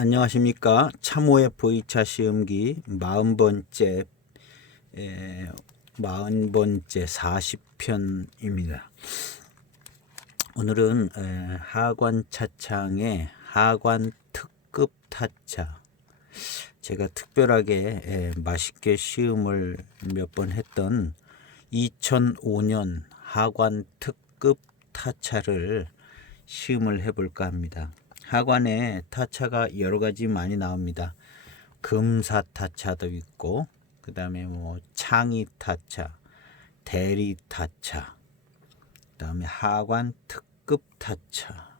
안녕하십니까. 참호의 V차 시험기 40번째 40편입니다. 오늘은 하관 차창의 하관 특급 타차, 제가 특별하게 맛있게 시음을 몇 번 했던 2005년 하관 특급 타차를 시음을 해볼까 합니다. 하관에 타차가 여러 가지 많이 나옵니다. 금사 타차도 있고, 그 다음에 뭐 창의 타차, 대리 타차, 그 다음에 하관 특급 타차.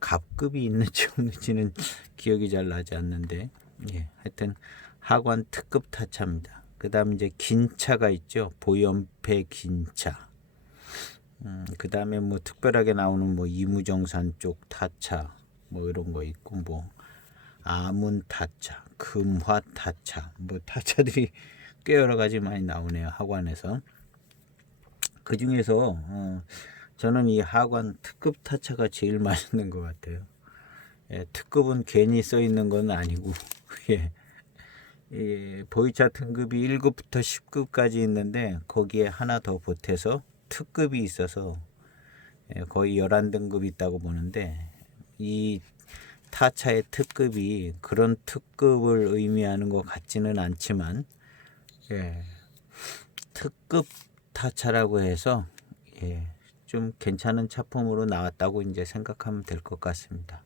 갑급이 있는지 없는지는 기억이 잘 나지 않는데, 하여튼 하관 특급 타차입니다. 그 다음 이제 긴차가 있죠. 보연패 긴차. 그 다음에 뭐 특별하게 나오는 뭐 이무정산 쪽 타차 뭐 이런 거 있고, 뭐 아문 타차, 금화 타차, 뭐 타차들이 꽤 여러 가지 많이 나오네요. 하관에서. 그 중에서 저는 이 하관 특급 타차가 제일 맛있는 것 같아요. 특급은 괜히 써 있는 건 아니고 보이차 등급이 1급부터 10급까지 있는데, 거기에 하나 더 보태서 특급이 있어서 거의 11등급이 있다고 보는데, 이 타차의 특급이 그런 특급을 의미하는 것 같지는 않지만, 특급 타차라고 해서 좀 괜찮은 차품으로 나왔다고 이제 생각하면 될 것 같습니다.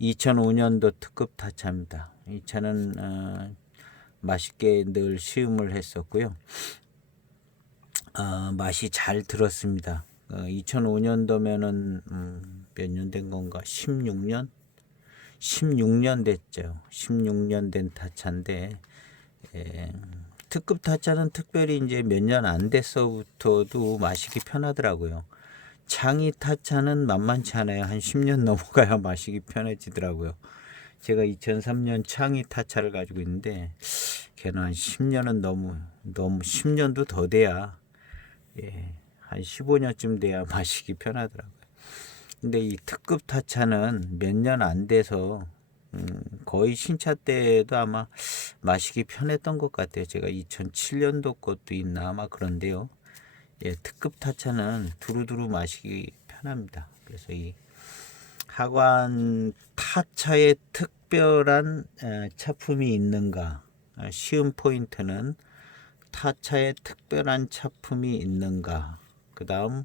2005년도 특급 타차입니다. 이 차는 맛있게 늘 시음을 했었고요. 맛이 잘 들었습니다. 2005년도면은 몇 년 된 건가? 16년? 16년 됐죠. 16년 된 타차인데, 특급 타차는 특별히 이제 몇 년 안 돼서부터도 마시기 편하더라고요. 창의 타차는 만만치 않아요. 한 10년 넘어가야 마시기 편해지더라고요. 제가 2003년 창의 타차를 가지고 있는데, 걔는 한 10년은 너무 10년도 더 돼야, 한 15년쯤 돼야 마시기 편하더라고요. 근데 이 특급 타차는 몇 년 안 돼서 거의 신차 때도 아마 마시기 편했던 것 같아요. 제가 2007년도 것도 있나 아마 그런데요. 특급 타차는 두루두루 마시기 편합니다. 그래서 이 하관 타차에 특별한 차품이 있는가? 시음 포인트는 타차에 특별한 차품이 있는가? 그 다음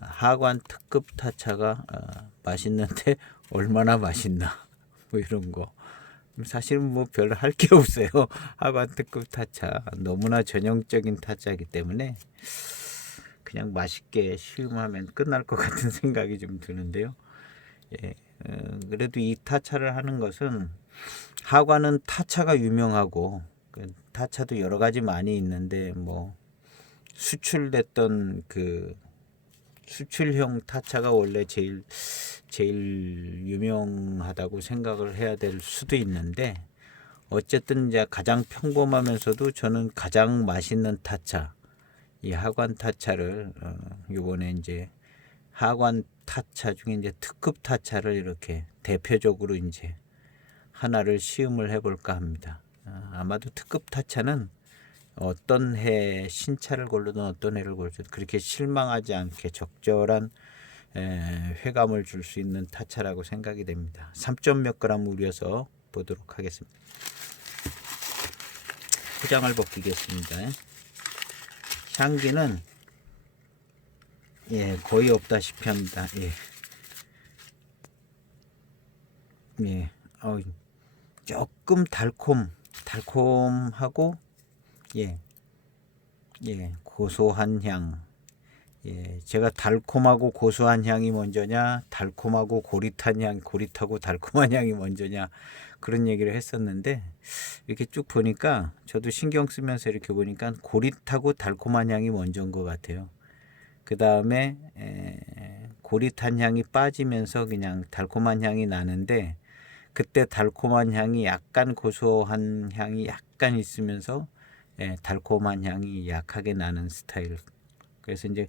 하관 특급 타차가 맛있는데 얼마나 맛있나? 뭐 이런 거. 사실은 뭐 별로 할 게 없어요. 하관 특급 타차 너무나 전형적인 타차이기 때문에 그냥 맛있게 시음하면 끝날 것 같은 생각이 좀 드는데요. 그래도 이 타차를 하는 것은, 하관은 타차가 유명하고 타차도 여러 가지 많이 있는데, 뭐 수출됐던 그 수출형 타차가 원래 제일 유명하다고 생각을 해야 될 수도 있는데, 어쨌든 이제 가장 평범하면서도 저는 가장 맛있는 타차, 이 하관 타차를 요번에 이제 하관 타차 중에 이제 특급 타차를 이렇게 대표적으로 이제 하나를 시음을 해볼까 합니다. 아마도 특급 타차는 어떤 해 신차를 고르든 어떤 해를 고르든 그렇게 실망하지 않게 적절한 회감을 줄 수 있는 타차라고 생각이 됩니다. 3점 몇 그램 우려서 보도록 하겠습니다. 포장을 벗기겠습니다. 향기는 거의 없다시피 합니다. 조금 달콤하고 고소한 향. 제가 달콤하고 고소한 향이 먼저냐, 달콤하고 고릿하고 달콤한 향이 먼저냐, 그런 얘기를 했었는데, 이렇게 쭉 보니까 저도 신경 쓰면서 이렇게 보니까 고릿하고 달콤한 향이 먼저인 것 같아요. 그 다음에 고릿한 향이 빠지면서 그냥 달콤한 향이 나는데, 그때 달콤한 향이 약간 고소한 향이 약간 있으면서 달콤한 향이 약하게 나는 스타일. 그래서 이제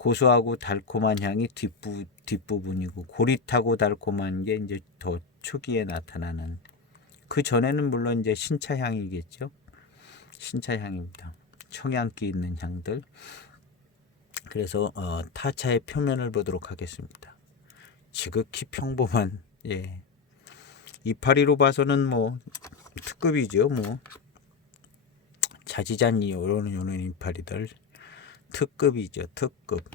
고소하고 달콤한 향이 뒷부분이고 고릿하고 달콤한 게 이제 더 초기에 나타나는. 그 전에는 물론 이제 신차 향이겠죠. 신차 향입니다. 청양기 있는 향들. 그래서 타차의 표면을 보도록 하겠습니다. 지극히 평범한, 예, 이파리로 봐서는 뭐 특급이죠. 뭐 자지잔이 요런 이파리들 특급이죠. 특급.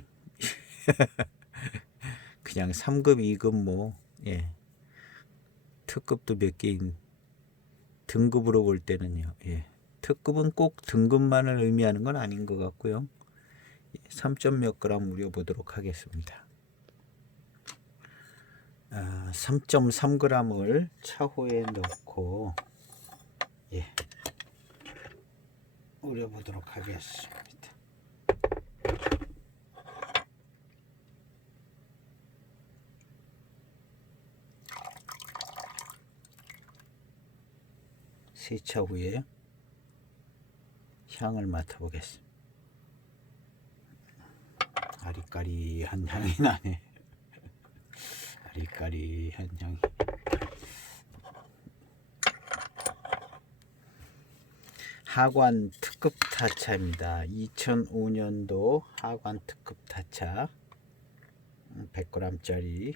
그냥 3급 2급 뭐, 예, 특급도 몇 개인 등급으로 볼 때는요. 예, 특급은 꼭 등급만을 의미하는 건 아닌 것 같고요. 3점 몇 그램 우려 보도록 하겠습니다. 3.3g을 차후에 넣고, 예, 우려 보도록 하겠습니다. 세차 후에 향을 맡아보겠습니다. 아리까리한 향이 나네. 아리까리한 향이. 하관 특급 타차입니다. 2005년도 하관 특급 타차 100g짜리.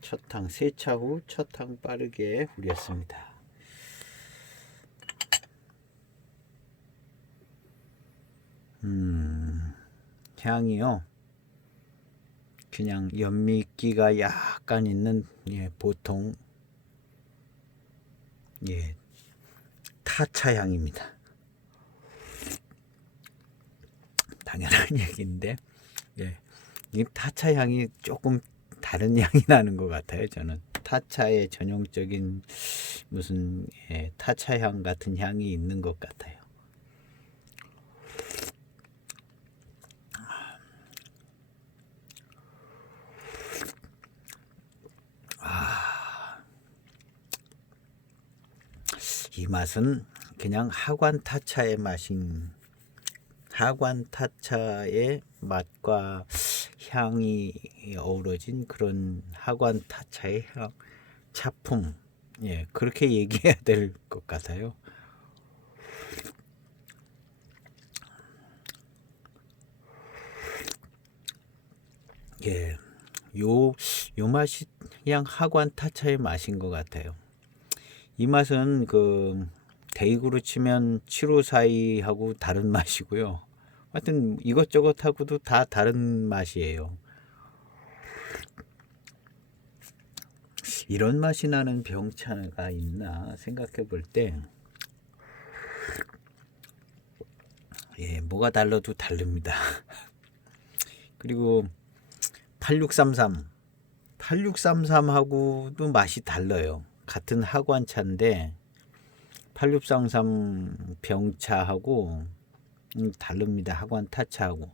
첫탕 세차 후 첫탕 빠르게 후렸습니다. 향이요. 그냥 연미기가 약간 있는, 예, 보통, 예, 타차 향입니다. 당연한 얘기인데, 예, 이 타차 향이 조금 다른 향이 나는 것 같아요. 저는 타차의 전형적인 무슨, 예, 타차 향 같은 향이 있는 것 같아요. 이 맛은 그냥 하관 타차의 맛인, 하관 타차의 맛과 향이 어우러진 그런 하관 타차의 향, 차품, 예, 그렇게 얘기해야 될 것 같아요. 예, 요 맛이 그냥 하관 타차의 맛인 것 같아요. 이 맛은 그 대익으로 치면 754하고 다른 맛이고요. 하여튼 이것저것 하고도 다 다른 맛이에요. 이런 맛이 나는 병차가 있나 생각해 볼 때, 예, 뭐가 달라도 다릅니다. 그리고 8633하고도 맛이 달라요. 같은 하관차인데 8633 병차하고 다릅니다. 하관 타차하고.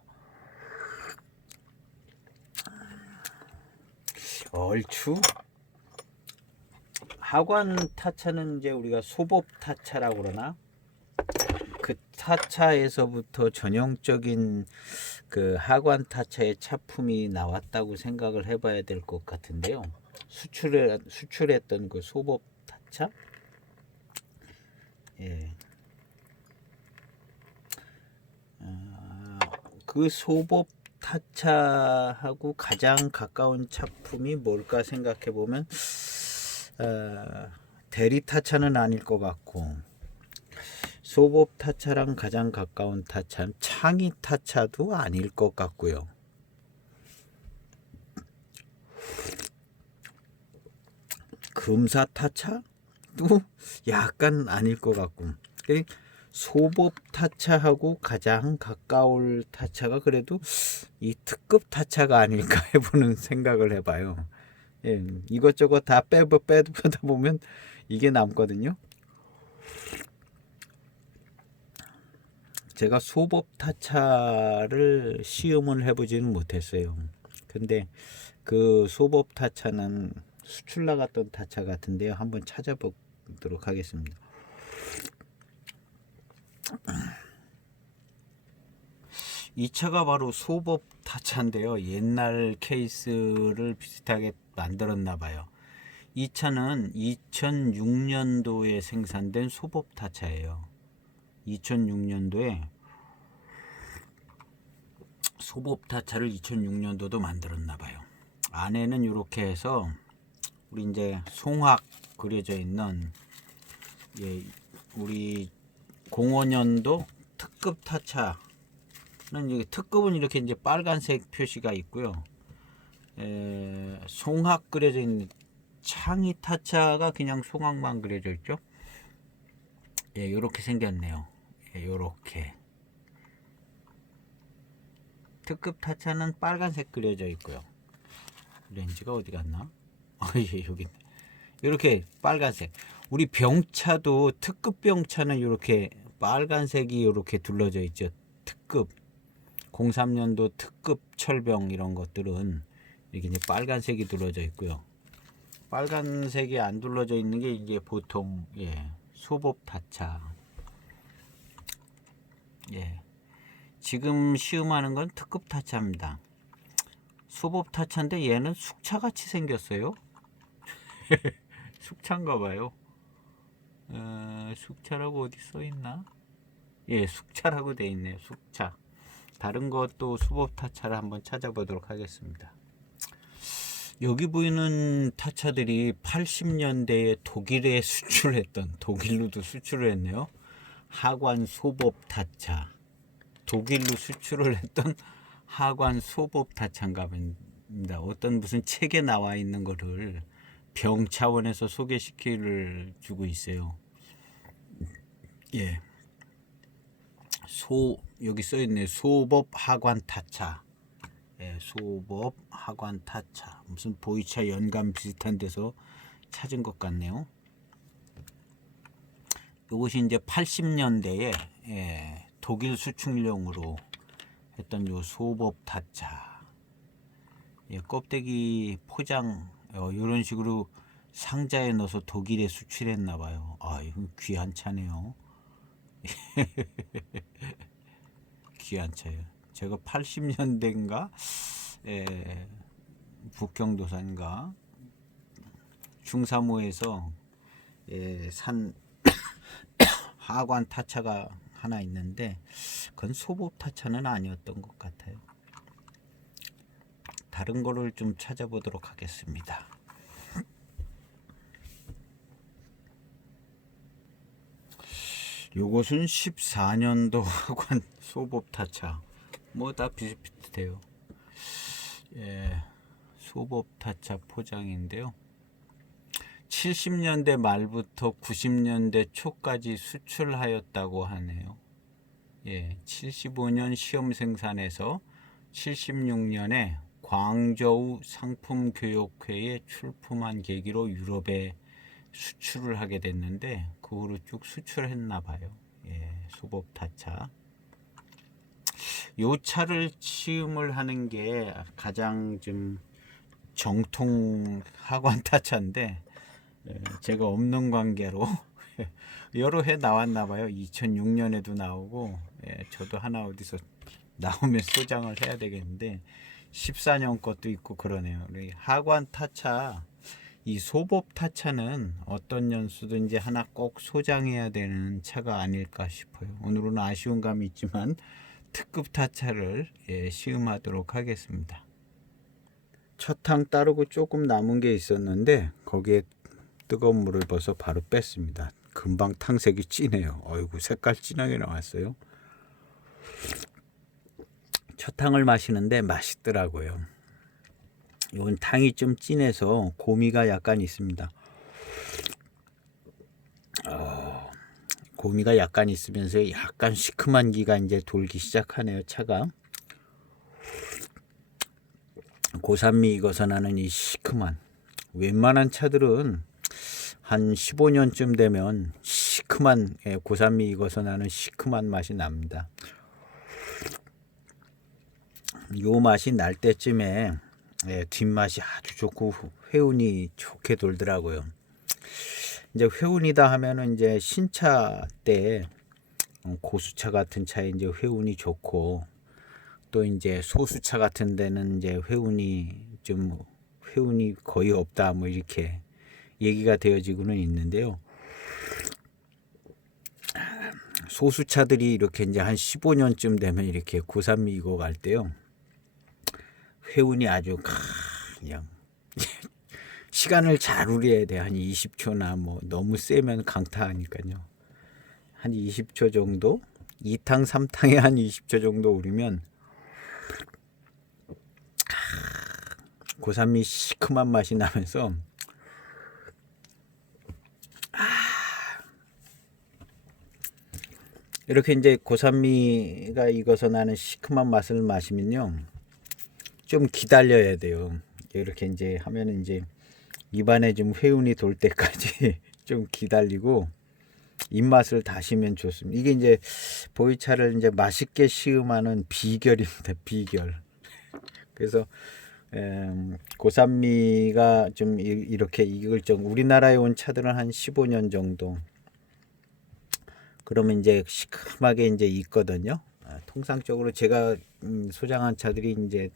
얼추 하관 타차는 이제 우리가 소법 타차라고 그러나, 그 타차에서부터 전형적인 그 하관 타차의 차품이 나왔다고 생각을 해봐야 될 것 같은데요. 수출했던 그 소법 타차, 예, 그 소법 타차하고 가장 가까운 차품이 뭘까 생각해 보면, 대리 타차는 아닐 것 같고, 소법 타차랑 가장 가까운 타차는 창의 타차도 아닐 것 같고요. 금사 타차도 약간 아닐 것 같고, 소법 타차하고 가장 가까울 타차가 그래도 이 특급 타차가 아닐까 해보는 생각을 해봐요. 예, 이것저것 다 빼다 보면 이게 남거든요. 제가 소법 타차를 시음을 해보지는 못했어요. 근데 그 소법 타차는 수출 나갔던 타차 같은데요. 한번 찾아보도록 하겠습니다. 이 차가 바로 소법 타차인데요. 옛날 케이스를 비슷하게 만들었나 봐요. 이 차는 2006년도에 생산된 소법 타차예요. 2006년도에 소법 타차를 2006년도도 만들었나 봐요. 안에는 이렇게 해서 우리 이제 송악 그려져 있는, 예, 우리 05년도 특급 타차는, 특급은 이렇게 이제 빨간색 표시가 있고요. 송악 그려져 있는 창이 타차가 그냥 송악만 그려져 있죠. 예, 요렇게 생겼네요. 예, 요렇게. 특급 타차는 빨간색 그려져 있고요. 렌즈가 어디 갔나? 예, 여기 있네. 이렇게 빨간색. 우리 병차도 특급 병차는 이렇게 빨간색이 이렇게 둘러져 있죠. 특급 03년도 특급 철병 이런 것들은 이렇게 이제 빨간색이 둘러져 있고요. 빨간색이 안 둘러져 있는 게 이게 보통, 예, 소법 타차. 예, 지금 시음하는 건 특급 타차입니다. 소법 타차인데 얘는 숙차 같이 생겼어요. 숙차인가 봐요. 숙차라고 어디 써 있나? 예, 숙차라고 돼 있네요. 숙차. 다른 것도 소법 타차를 한번 찾아보도록 하겠습니다. 여기 보이는 타차들이 80년대에 독일에 수출했던, 독일로도 수출을 했네요. 하관 소법 타차. 독일로 수출을 했던 하관 소법 타차인가 봅니다. 어떤 무슨 책에 나와 있는 거를 병 차원에서 소개시키를 주고 있어요. 예. 여기 써 있네. 소법 하관 타차. 예, 소법 하관 타차. 무슨 보이차 연관 비슷한 데서 찾은 것 같네요. 이것이 이제 80년대에, 예, 독일 수출용으로 했던 요 소법 타차. 예, 껍데기 포장 이런 식으로 상자에 넣어서 독일에 수출했나 봐요. 아, 이거 귀한 차네요. 귀한 차예요. 제가 80년대인가, 예, 북경도산인가 중사모에서, 예, 산 하관 타차가 하나 있는데 그건 소법 타차는 아니었던 것 같아요. 다른 거를 좀 찾아보도록 하겠습니다. 요것은 14년도 하관 소법 타차. 뭐 다 비슷비슷해요. 예, 소법 타차 포장인데요. 70년대 말부터 90년대 초까지 수출하였다고 하네요. 예, 75년 시험 생산해서 76년에 광저우 상품교역회에 출품한 계기로 유럽에 수출을 하게 됐는데 그 후로 쭉 수출했나 봐요. 예, 소법 타차. 요 차를 시음을 하는 게 가장 좀 정통 하관 타차인데, 제가 없는 관계로 여러 해 나왔나 봐요. 2006년에도 나오고, 예, 저도 하나 어디서 나오면 소장을 해야 되겠는데 14년 것도 있고 그러네요. 하관 타차, 이 소법 타차는 어떤 연수든지 하나 꼭 소장해야 되는 차가 아닐까 싶어요. 오늘은 아쉬운 감이 있지만 특급 타차를, 예, 시음하도록 하겠습니다. 첫탕 따르고 조금 남은 게 있었는데 거기에 뜨거운 물을 벗어 바로 뺐습니다. 금방 탕색이 진해요. 어이구, 색깔 진하게 나왔어요. 첫 탕을 마시는데 맛있더라고요. 이건 탕이 좀 진해서 고미가 약간 있습니다. 고미가 약간 있으면서 약간 시큼한 기가 이제 돌기 시작하네요. 차가 고산미 익어서 나는 이 시큼한, 웬만한 차들은 한 15년쯤 되면 시큼한, 예, 고산미 익어서 나는 시큼한 맛이 납니다. 요 맛이 날 때쯤에, 예, 뒷맛이 아주 좋고 회운이 좋게 돌더라고요. 이제 회운이다 하면은 이제 신차 때 고수차 같은 차에 이제 회운이 좋고, 또 이제 소수차 같은 데는 이제 회운이 거의 없다 뭐 이렇게 얘기가 되어지고는 있는데요. 소수차들이 이렇게 이제 한 15년쯤 되면 이렇게 고3 이고 갈 때요. 회운이 아주 그냥 시간을 잘 우려야 돼. 한 20초나 뭐 너무 세면 강타하니까요. 한 20초 정도? 2탕, 3탕에 한 20초 정도 우리면 고3이 시큼한 맛이 나면서 이렇게 이제 고산미가 익어서 나는 시큼한 맛을 마시면요, 좀 기다려야 돼요. 이렇게 이제 하면은 이제 입안에 좀 회운이 돌 때까지 좀 기다리고 입맛을 다시면 좋습니다. 이게 이제 보이차를 이제 맛있게 시음하는 비결입니다. 비결. 그래서 고산미가 좀 이렇게 익을 정도, 우리나라에 온 차들은 한 15년 정도. 그러면 이제 시큼하게 이제 익거든요. 통상적으로 제가 소장한 차들이 이제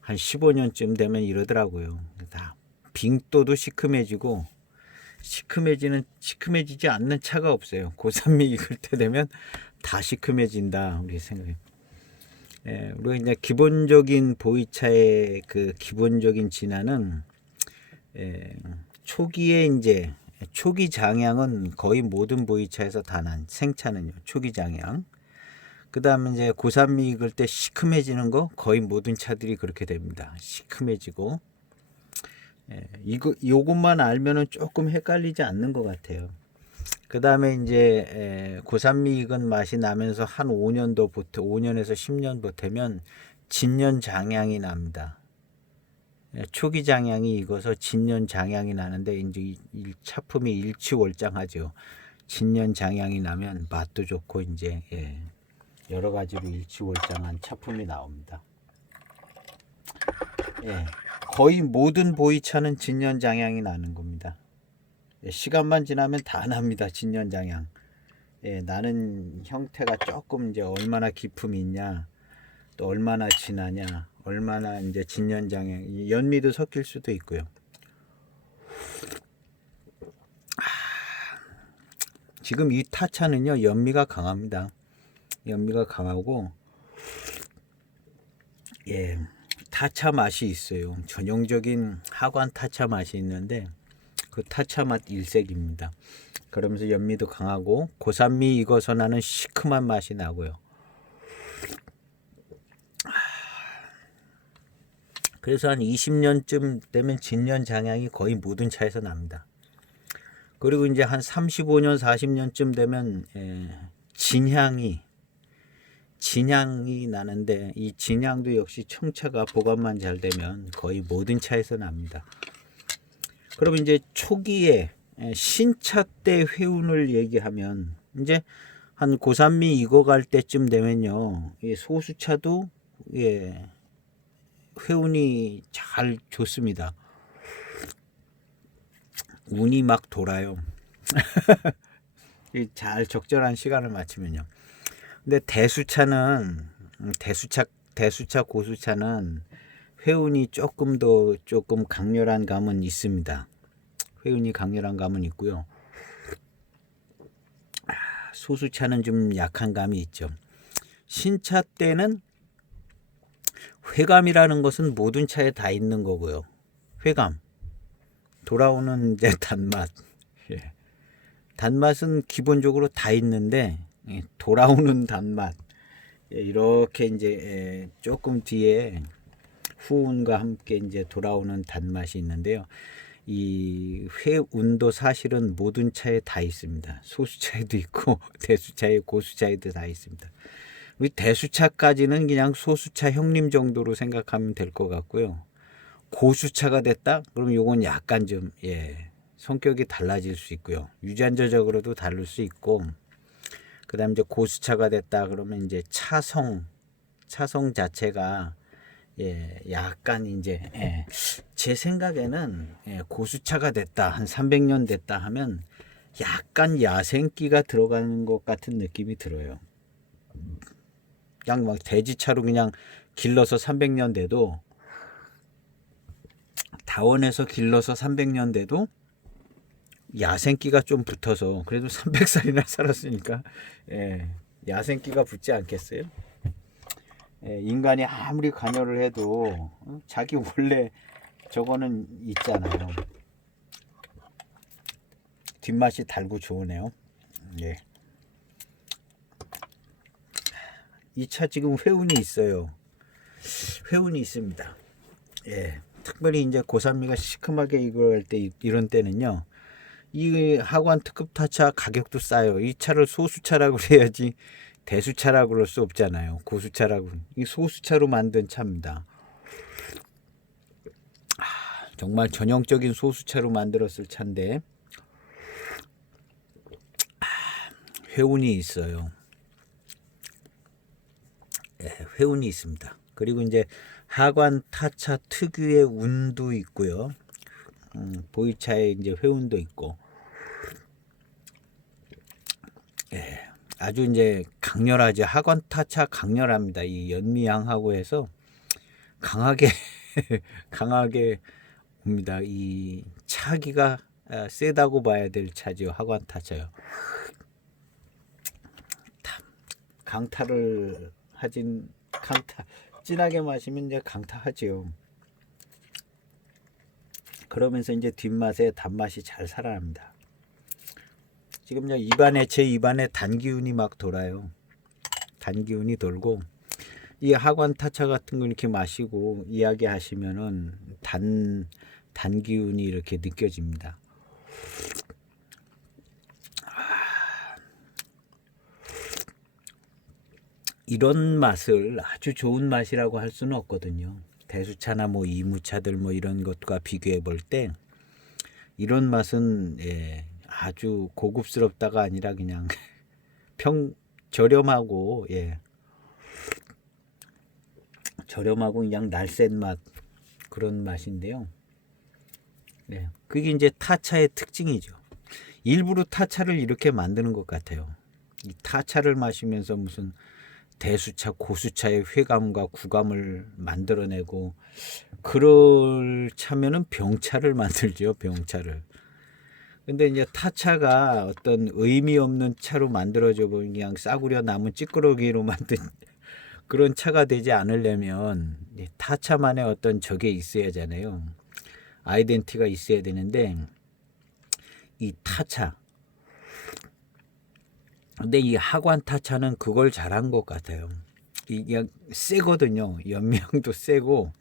한 15년쯤 되면 이러더라고요. 다 빙도도 시큼해지고 시큼해지지 않는 차가 없어요. 고산미 익을 때 되면 다 시큼해진다 우리 생각해. 우리가 이제 기본적인 보이차의 그 기본적인 진화는 초기에 이제 초기 장향은 거의 모든 보이차에서 다 난 생차는요. 초기 장향. 그 다음에 이제 고산미 익을 때 시큼해지는 거 거의 모든 차들이 그렇게 됩니다. 시큼해지고. 요것만 알면은 조금 헷갈리지 않는 것 같아요. 그 다음에 이제 고산미 익은 맛이 나면서 한 5년에서 10년 보태면 진년 장향이 납니다. 초기 장향이 익어서 진년 장향이 나는데 이제 이 차품이 일치월장하죠. 진년 장향이 나면 맛도 좋고 이제 여러 가지로 일치월장한 차품이 나옵니다. 거의 모든 보이차는 진년 장향이 나는 겁니다. 시간만 지나면 다 납니다. 진년 장향. 나는 형태가 조금 이제 얼마나 기품이 있냐, 또 얼마나 진하냐, 얼마나 이제 진년장향, 연미도 섞일 수도 있고요. 지금 이 타차는요, 연미가 강합니다. 연미가 강하고, 타차 맛이 있어요. 전형적인 하관 타차 맛이 있는데, 그 타차 맛 일색입니다. 그러면서 연미도 강하고, 고산미 익어서 나는 시큼한 맛이 나고요. 그래서 한 20년쯤 되면 진년 장향이 거의 모든 차에서 납니다. 그리고 이제 한 35년, 40년쯤 되면 진향이 나는데, 이 진향도 역시 청차가 보관만 잘 되면 거의 모든 차에서 납니다. 그럼 이제 초기에 신차 때 회운을 얘기하면 이제 한 고산미 익어갈 때쯤 되면요, 소수차도 회운이 잘 좋습니다. 운이 막 돌아요. 잘 적절한 시간을 맞추면요. 근데 대수차, 고수차는 회운이 조금 강렬한 감은 있습니다. 회운이 강렬한 감은 있고요. 소수차는 좀 약한 감이 있죠. 신차 때는 회감이라는 것은 모든 차에 다 있는 거고요. 회감. 돌아오는 이제 단맛. 단맛은 기본적으로 다 있는데, 돌아오는 단맛. 이렇게 이제 조금 뒤에 후운과 함께 이제 돌아오는 단맛이 있는데요. 이 회운도 사실은 모든 차에 다 있습니다. 소수차에도 있고, 대수차에, 고수차에도 다 있습니다. 우리 대수차까지는 그냥 소수차 형님 정도로 생각하면 될 것 같고요. 고수차가 됐다? 그럼 요건 약간 좀 성격이 달라질 수 있고요. 유전자적으로도 다를 수 있고, 그다음 이제 고수차가 됐다 그러면 이제 차성 자체가 약간 이제 제 생각에는 고수차가 됐다, 한 300년 됐다 하면 약간 야생기가 들어가는 것 같은 느낌이 들어요. 그냥 막 돼지차로 그냥 길러서 300년 돼도 다원에서 길러서 300년 돼도 야생기가 좀 붙어서 그래도 300살이나 살았으니까 예, 야생기가 붙지 않겠어요? 예, 인간이 아무리 관여를 해도 자기 원래 저거는 있잖아요. 뒷맛이 달고 좋으네요. 예. 이 차 지금 회운이 있어요. 회운이 있습니다. 예. 특별히 이제 고산미가 시큼하게 이걸 때 이런 때는요. 이 하관 특급 타차 가격도 싸요. 이 차를 소수차라고 해야지 대수차라고 그럴 수 없잖아요. 고수차라고. 이 소수차로 만든 차입니다. 정말 전형적인 소수차로 만들었을 차인데 회운이 있어요. 예, 회운이 있습니다. 그리고 이제 하관 타차 특유의 운도 있고요. 보이차에 이제 회운도 있고, 예, 아주 이제 강렬하죠. 하관 타차 강렬합니다. 이 연미향하고 해서 강하게 강하게 옵니다. 이 차기가 세다고 봐야 될 차죠. 하관 타차요. 강타를 하진 강타 진하게 마시면 이제 강타하지요. 그러면서 이제 뒷맛에 단맛이 잘 살아납니다. 지금 제 입안에 단기운이 막 돌아요. 단기운이 돌고 이 하관 타차 같은 거 이렇게 마시고 이야기하시면은 단기운이 이렇게 느껴집니다. 이런 맛을 아주 좋은 맛이라고 할 수는 없거든요. 대수차나 뭐 이무차들 뭐 이런 것과 비교해 볼 때 이런 맛은 예, 아주 고급스럽다가 아니라 그냥 저렴하고 예, 저렴하고 그냥 날쌘 맛 그런 맛인데요. 네, 그게 이제 타차의 특징이죠. 일부러 타차를 이렇게 만드는 것 같아요. 이 타차를 마시면서 무슨 대수차, 고수차의 회감과 구감을 만들어내고 그럴 차면은 병차를 만들죠. 병차를. 근데 이제 타차가 어떤 의미 없는 차로 만들어져 보면 그냥 싸구려 남은 찌끄러기로 만든 그런 차가 되지 않으려면 타차만의 어떤 저게 있어야 하잖아요. 아이덴티티가 있어야 되는데 이 타차. 근데 이 하관 타차는 그걸 잘한 것 같아요. 이게 세거든요. 연명도 세고.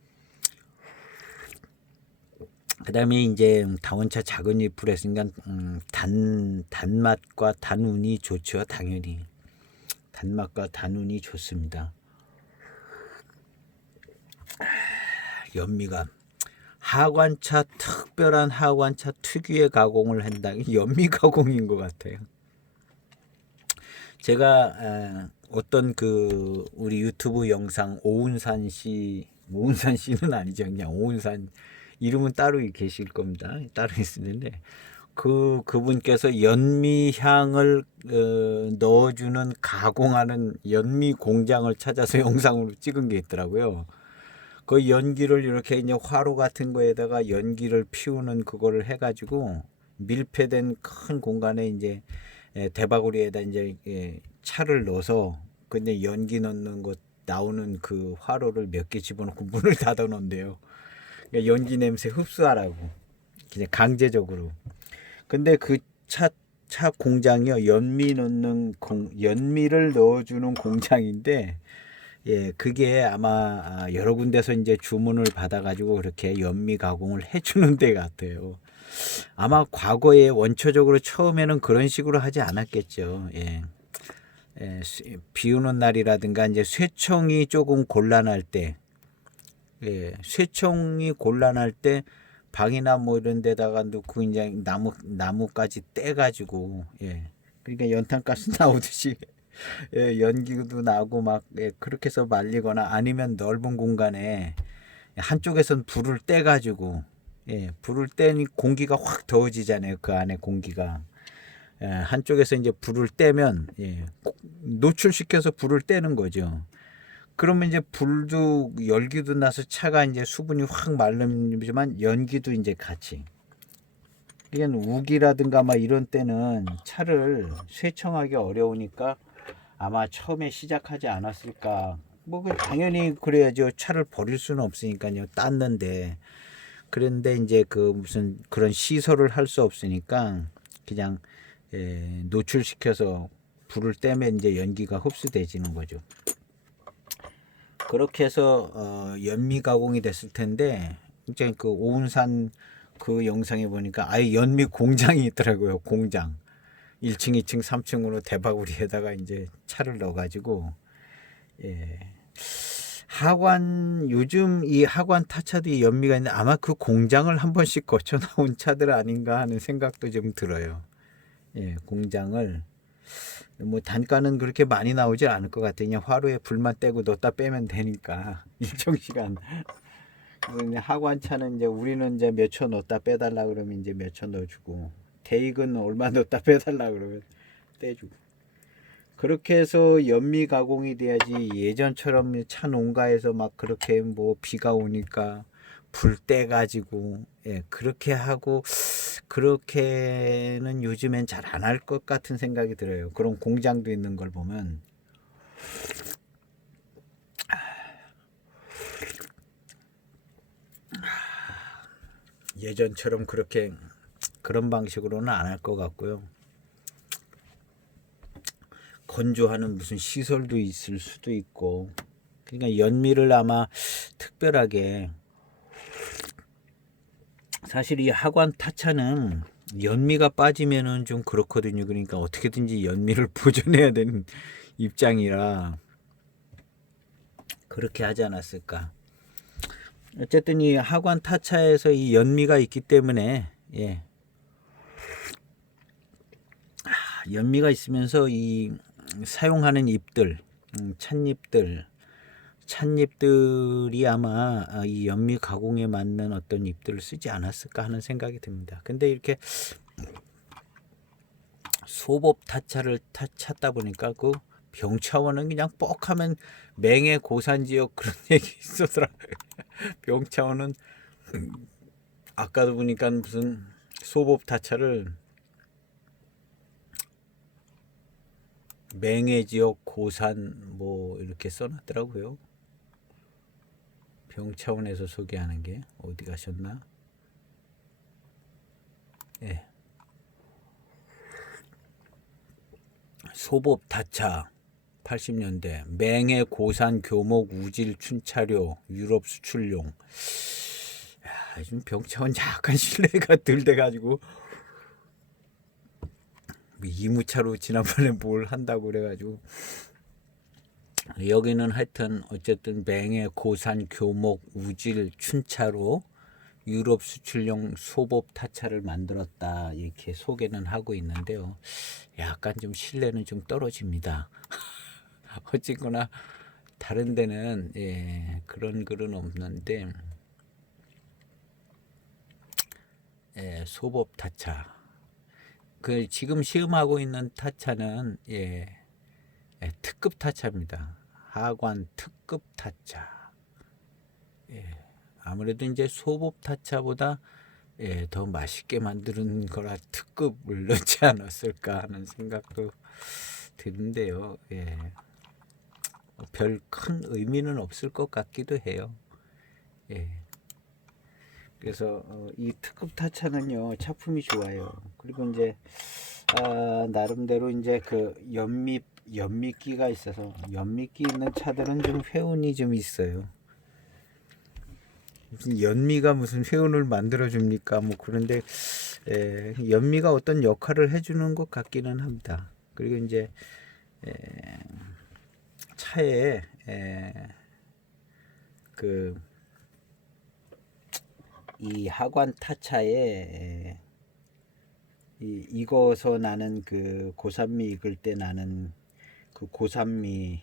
그다음에 이제 다원차 작은 잎을 했으니까 단맛과 단운이 좋죠. 당연히 단맛과 단운이 좋습니다. 연미가 하관차 특별한 하관차 특유의 가공을 한다. 연미 가공인 것 같아요. 제가 어떤 그 우리 유튜브 영상 오은산 씨는 아니죠. 그냥 오은산 이름은 따로 계실 겁니다. 따로 있는데 그분께서 연미향을 넣어주는 가공하는 연미 공장을 찾아서 영상으로 찍은 게 있더라고요. 그 연기를 이렇게 이제 화로 같은 거에다가 연기를 피우는 그거를 해가지고 밀폐된 큰 공간에 이제 대바구리에다 이제 차를 넣어서 근데 연기 넣는 것 나오는 그 화로를 몇 개 집어넣고 문을 닫아 놓은대요. 그러니까 연기 냄새 흡수하라고 그냥 강제적으로. 근데 그 차 공장이요 연미를 넣어주는 공장인데 예 그게 아마 여러 군데서 이제 주문을 받아가지고 그렇게 연미 가공을 해주는 데 같아요. 아마 과거에 원초적으로 처음에는 그런 식으로 하지 않았겠죠. 예. 비 오는 날이라든가 이제 쇠청이 조금 곤란할 때, 쇠청이 곤란할 때 방이나 뭐 이런 데다가 넣고 이제 나무까지 떼가지고, 그러니까 연탄가스 나오듯이 연기도 나고 막 그렇게 해서 말리거나 아니면 넓은 공간에 한쪽에선 불을 떼가지고 불을 떼니 공기가 확 더워지잖아요. 그 안에 공기가. 한쪽에서 이제 불을 떼면 노출시켜서 불을 떼는 거죠. 그러면 이제 불도 열기도 나서 차가 이제 수분이 확 마르지만 연기도 이제 같이. 이건 우기라든가 막 이런 때는 차를 쇠청하기 어려우니까 아마 처음에 시작하지 않았을까. 뭐 당연히 그래야죠. 차를 버릴 수는 없으니까요. 땄는데. 그런데 이제 그 무슨 그런 시설을 할 수 없으니까 그냥 노출시켜서 불을 떼면 이제 연기가 흡수되지는 거죠. 그렇게 해서 연미 가공이 됐을 텐데 이제 그 오운산 그 영상에 보니까 아예 연미 공장이 있더라고요. 공장 1층, 2층, 3층으로 대바구리에다가 이제 차를 넣어가지고 예. 하관 요즘 이 하관 타차도 이 연미가 있는데 아마 그 공장을 한 번씩 거쳐 나온 차들 아닌가 하는 생각도 좀 들어요. 예, 공장을 뭐 단가는 그렇게 많이 나오지 않을 것 같아요. 그냥 화로에 불만 떼고 넣었다 빼면 되니까 일정 시간. 하관차는 이제 우리는 이제 몇 초 넣었다 빼달라 그러면 이제 몇 초 넣어주고 대익은 얼마 넣었다 빼달라 그러면 떼주고. 그렇게 해서 연미 가공이 돼야지 예전처럼 차 농가에서 막 그렇게 뭐 비가 오니까 불 떼가지고 예, 그렇게 하고 그렇게는 요즘엔 잘 안 할 것 같은 생각이 들어요. 그런 공장도 있는 걸 보면 예전처럼 그렇게 그런 방식으로는 안 할 것 같고요. 건조하는 무슨 시설도 있을 수도 있고 그러니까 연미를 아마 특별하게 사실 이 하관 타차는 연미가 빠지면은 좀 그렇거든요. 그러니까 어떻게든지 연미를 보존해야 되는 입장이라 그렇게 하지 않았을까. 어쨌든 이 하관 타차에서 이 연미가 있기 때문에 예. 연미가 있으면서 이 사용하는 잎들, 찻잎들이 아마 이 연미 가공에 맞는 어떤 잎들을 쓰지 않았을까 하는 생각이 듭니다. 근데 이렇게 소법 타차를 찾다 보니까 그 병차원은 그냥 뻑하면 맹해 고산 지역 그런 얘기 있었더라고요. 병차원은 아까도 보니까 무슨 소법 타차를 맹해 지역 고산 뭐 이렇게 써놨더라고요. 병차원에서 소개하는 게 어디 가셨나? 예. 소법 타차 80년대 맹해 고산 교목 우질 춘차료 유럽 수출용. 야, 요즘 병차원 약간 신뢰가 덜 돼가지고 이무차로 지난번에 뭘 한다고 그래가지고 여기는 하여튼 어쨌든 맹해 고산 교목 우질 춘차로 유럽 수출용 소법 타차를 만들었다 이렇게 소개는 하고 있는데요. 약간 좀 신뢰는 좀 떨어집니다. 어쨌거나 다른 데는 예, 그런 글은 없는데 예, 소법 타차 그 지금 시음하고 있는 타차는 예, 예, 특급 타차입니다. 하관 특급 타차. 예, 아무래도 이제 소법 타차보다 예, 더 맛있게 만드는 거라 특급을 넣지 않았을까 하는 생각도 드는데요. 예, 별 큰 의미는 없을 것 같기도 해요. 예. 그래서 이 특급 타차는요 차품이 좋아요. 그리고 이제 나름대로 이제 그 연미기가 있어서 연미기 있는 차들은 좀 회운이 좀 있어요. 무슨 연미가 무슨 회운을 만들어 줍니까? 뭐 그런데 연미가 어떤 역할을 해주는 것 같기는 합니다. 그리고 이제 에, 차에 그 이 하관 타차에 익어서 나는 그 고산미 익을 때 나는 그 고산미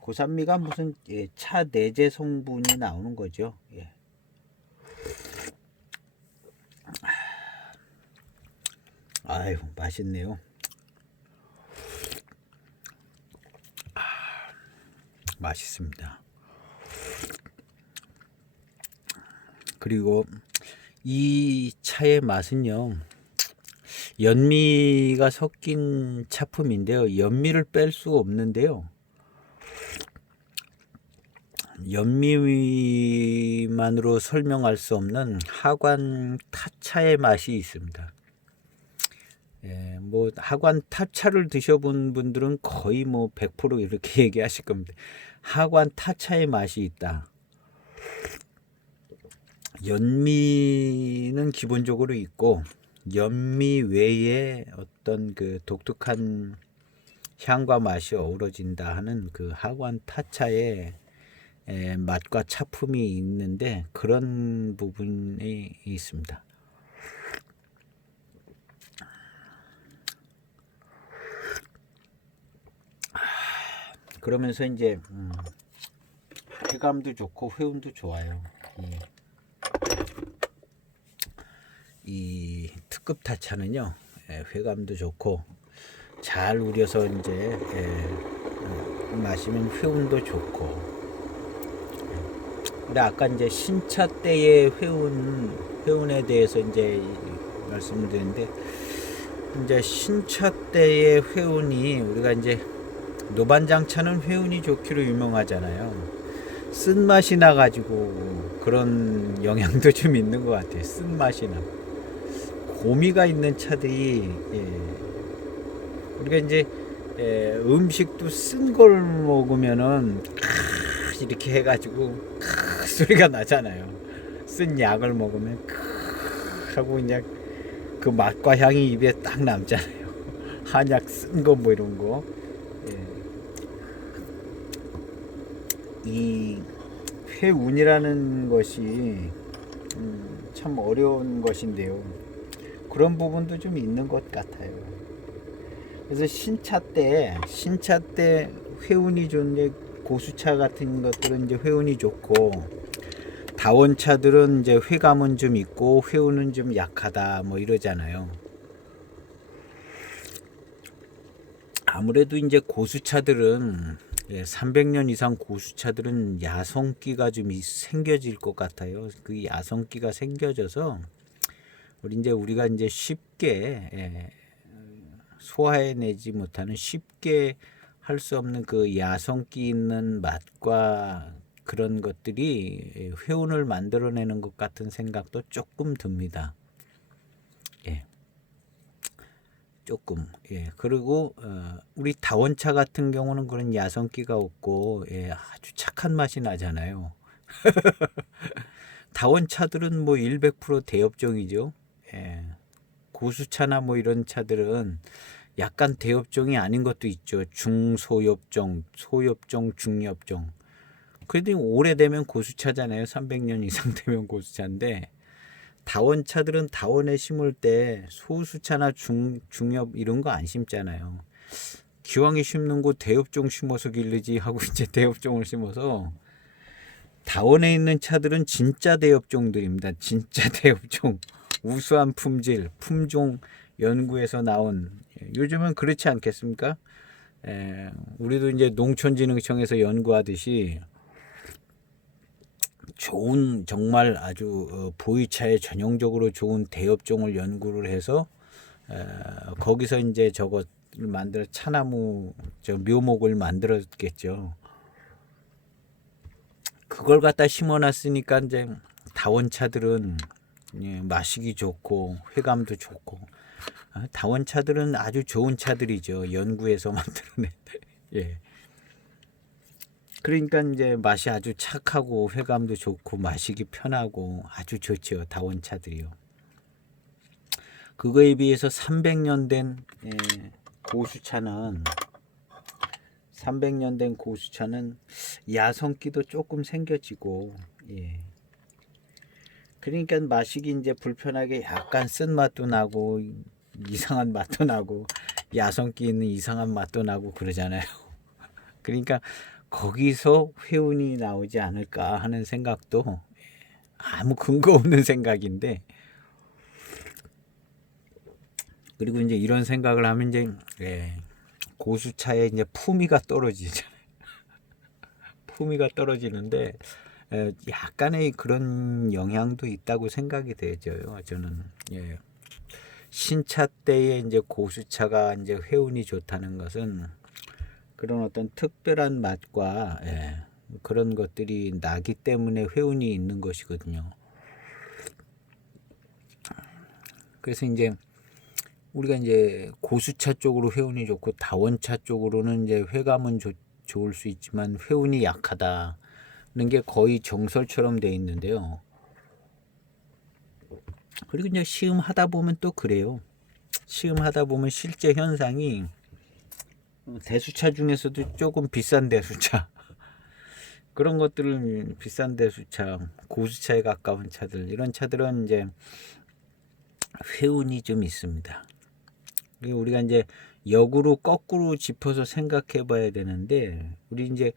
고산미가 무슨 차 내재 성분이 나오는 거죠. 예. 아유 맛있네요. 맛있습니다. 그리고 이 차의 맛은요, 연미가 섞인 차품인데요. 연미를 뺄 수 없는데요. 연미만으로 설명할 수 없는 하관 타차의 맛이 있습니다. 예, 뭐 하관 타차를 드셔본 분들은 거의 뭐 100% 이렇게 얘기하실 겁니다. 하관 타차의 맛이 있다. 연미는 기본적으로 있고 연미 외에 어떤 그 독특한 향과 맛이 어우러진다 하는 그 하관 타차의 맛과 차품이 있는데 그런 부분이 있습니다. 그러면서 이제 회감도 좋고 회운도 좋아요. 이 특급 타차는요, 회감도 좋고 잘 우려서 이제 마시면 회운도 좋고. 근데 아까 이제 신차 때의 회운에 대해서 이제 말씀을 드렸는데, 이제 신차 때의 회운이 우리가 이제 노반장차는 회운이 좋기로 유명하잖아요. 쓴맛이 나가지고 그런 영향도 좀 있는 것 같아요. 쓴맛이 나. 고미가 있는 차들이 우리가 이제 음식도 쓴 걸 먹으면은 이렇게 해가지고 소리가 나잖아요. 쓴 약을 먹으면 하고 그냥 그 맛과 향이 입에 딱 남잖아요. 한약 쓴 거 뭐 이런 거. 이 회운이라는 것이 참 어려운 것인데요. 그런 부분도 좀 있는 것 같아요. 그래서 신차 때 회운이 좋은데 고수차 같은 것들은 이제 회운이 좋고 다원차들은 이제 회감은 좀 있고 회운은 좀 약하다 뭐 이러잖아요. 아무래도 이제 고수차들은 300년 이상 고수차들은 야성기가 좀 생겨질 것 같아요. 그 야성기가 생겨져서 우리가 이제 쉽게 소화해내지 못하는, 쉽게 할 수 없는 그 야성기 있는 맛과 그런 것들이 회운을 만들어내는 것 같은 생각도 조금 듭니다. 조금. 그리고 우리 다원차 같은 경우는 그런 야성기가 없고 아주 착한 맛이 나잖아요. 다원차들은 뭐 100% 대업종이죠. 고수차나 뭐 이런 차들은 약간 대업종이 아닌 것도 있죠. 중소엽종, 소엽종, 중엽종. 그래도 오래되면 고수차잖아요. 300년 이상 되면 고수차인데, 다원차들은 다원에 심을 때 소수차나 중엽 이런 거 안 심잖아요. 기왕에 심는 거 대엽종 심어서 기르지 하고 이제 대엽종을 심어서, 다원에 있는 차들은 진짜 대엽종들입니다. 진짜 대엽종. 우수한 품질, 품종 연구에서 나온. 요즘은 그렇지 않겠습니까? 우리도 이제 농촌진흥청에서 연구하듯이 좋은, 정말 아주 보이차에 전형적으로 좋은 대엽종을 연구를 해서 거기서 이제 저것을 만들어 차나무 묘목을 만들었겠죠. 그걸 갖다 심어놨으니까 이제 다원차들은 마시기 좋고 회감도 좋고, 다원차들은 아주 좋은 차들이죠. 연구해서 만들어낸. 그러니까 이제 맛이 아주 착하고 회감도 좋고 마시기 편하고 아주 좋죠. 다원차들이요. 그거에 비해서 300년 된 고수차는 300년 된 고수차는 야성기도 조금 생겨지고, 그러니까 마시기 이제 불편하게 약간 쓴맛도 나고 이상한 맛도 나고 야성기 있는 이상한 맛도 나고 그러잖아요. 그러니까 거기서 회운이 나오지 않을까 하는 생각도, 아무 근거 없는 생각인데, 그리고 이제 이런 생각을 하면 이제 고수차의 이제 품위가 떨어지잖아요. 품위가 떨어지는데 약간의 그런 영향도 있다고 생각이 되죠. 저는 예. 신차 때에 이제 고수차가 이제 회운이 좋다는 것은 그런 어떤 특별한 맛과 그런 것들이 나기 때문에 회운이 있는 것이거든요. 그래서 이제 우리가 이제 고수차 쪽으로 회운이 좋고 다원차 쪽으로는 이제 회감은 좋을 수 있지만 회운이 약하다는 게 거의 정설처럼 돼 있는데요. 그리고 이제 시음하다 보면 또 그래요. 시음하다 보면 실제 현상이 대수차 중에서도 조금 비싼 대수차 그런 것들은 비싼 대수차, 고수차에 가까운 차들 이런 차들은 이제 회운이 좀 있습니다. 우리가 이제 역으로 거꾸로 짚어서 생각해 봐야 되는데 우리 이제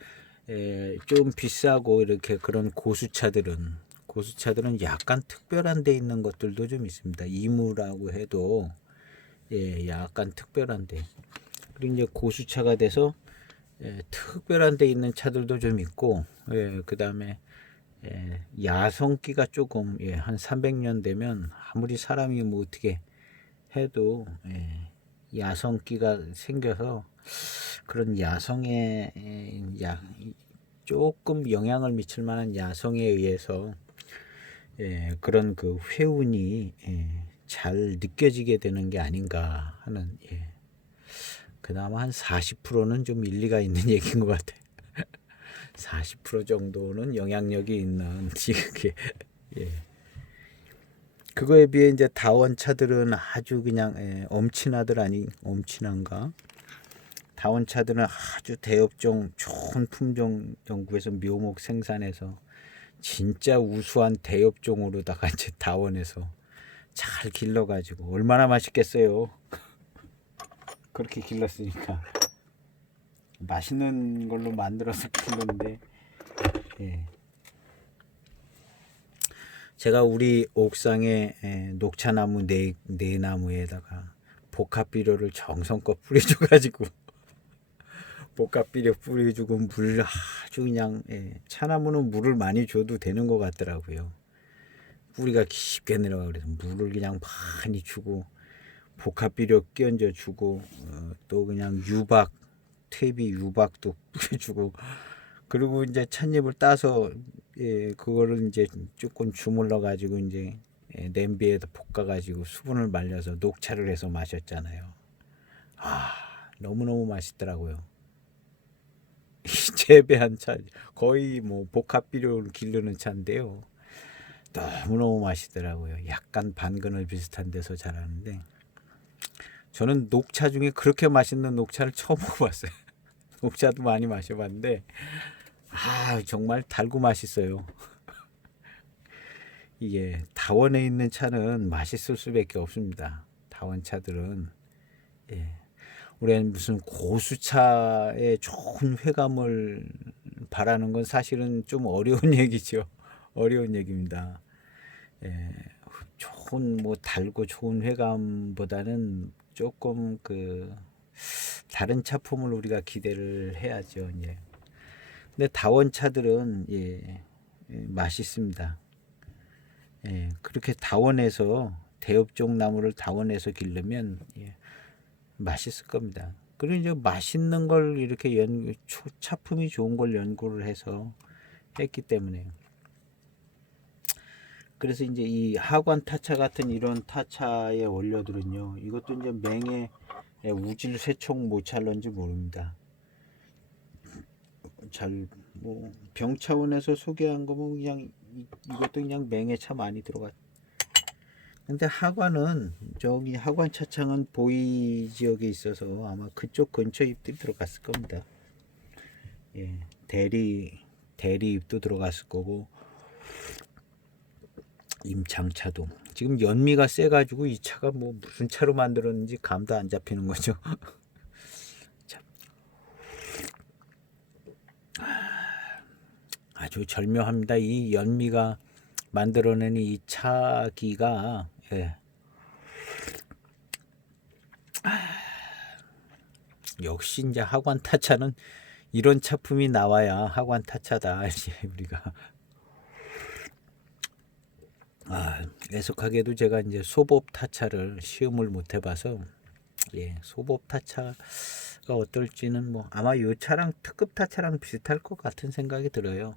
좀 비싸고 이렇게 그런 고수차들은 약간 특별한 데 있는 것들도 좀 있습니다. 이무라고 해도 약간 특별한데 그리고 이제 고수차가 돼서 특별한 데 있는 차들도 좀 있고 그 다음에 야성기가 조금 한 300년 되면 아무리 사람이 뭐 어떻게 해도 야성기가 생겨서 그런 야성에 조금 영향을 미칠 만한 야성에 의해서 그런 그 회운이 잘 느껴지게 되는 게 아닌가 하는 그나마 한 40%는 좀 일리가 있는 얘기인 것 같아요. 40% 정도는 영향력이 있는 예. 그거에 비해 이제 다원차들은 아주 그냥 엄친아들 아니 엄친한가? 다원차들은 아주 대업종 좋은 품종 연구에서 묘목 생산해서 진짜 우수한 대업종으로다가 이제 다원에서 잘 길러가지고 얼마나 맛있겠어요. 그렇게 길렀으니까 맛있는 걸로 만들어서 길렀는데 제가 우리 옥상에 녹차나무 네 나무에다가 복합비료를 정성껏 뿌려줘가지고 복합비료 뿌려주고 물 아주 그냥 차나무는 물을 많이 줘도 되는 것 같더라고요. 뿌리가 깊게 내려가 그래서 물을 그냥 많이 주고 복합비료 끼얹어 주고 또 그냥 퇴비 유박도 뿌려주고 그리고 이제 찻잎을 따서 그거를 이제 조금 주물러 가지고 이제 냄비에다 볶아 가지고 수분을 말려서 녹차를 해서 마셨잖아요. 너무너무 맛있더라고요. 재배한 차 거의 뭐 복합비료를 기르는 차인데요. 너무너무 맛있더라고요. 약간 반그늘 비슷한 데서 자라는데 저는 녹차 중에 그렇게 맛있는 녹차를 처음 먹어봤어요. 녹차도 많이 마셔봤는데 정말 달고 맛있어요. 이게 다원에 있는 차는 맛있을 수밖에 없습니다. 다원 차들은 우리는 무슨 고수차에 좋은 회감을 바라는 건 사실은 좀 어려운 얘기죠. 어려운 얘기입니다. 좋은 뭐 달고 좋은 회감보다는 조금 그 다른 차품을 우리가 기대를 해야죠. 근데 다원 차들은 맛있습니다. 그렇게 다원에서 대엽종 나무를 다원에서 기르면 맛있을 겁니다. 그리고 이제 맛있는 걸 이렇게 차품이 좋은 걸 연구를 해서 했기 때문에 그래서 이제 이 하관 타차 같은 이런 타차의 원료들은요. 이것도 이제 맹의 우질 쇠총 모찰런지 모릅니다. 잘 뭐 병차원에서 소개한 거면 그냥 이것도 그냥 맹의 차 많이 들어가. 근데 하관은 저기 하관 차창은 보이 지역에 있어서 아마 그쪽 근처 잎들이 들어갔을 겁니다. 대리 잎도 들어갔을 거고 임창차도 지금 연미가 세가지고 이 차가 뭐 무슨 차로 만들었는지 감도 안 잡히는 거죠. 아주 절묘합니다. 이 연미가 만들어내는 이 차기가 역시 이제 하관 타차는 이런 차품이 나와야 하관 타차다. 이제 우리가 애석하게도 제가 이제 소법 타차를 시험을 못 해봐서 소법 타차가 어떨지는 뭐 아마 이 차랑 특급 타차랑 비슷할 것 같은 생각이 들어요.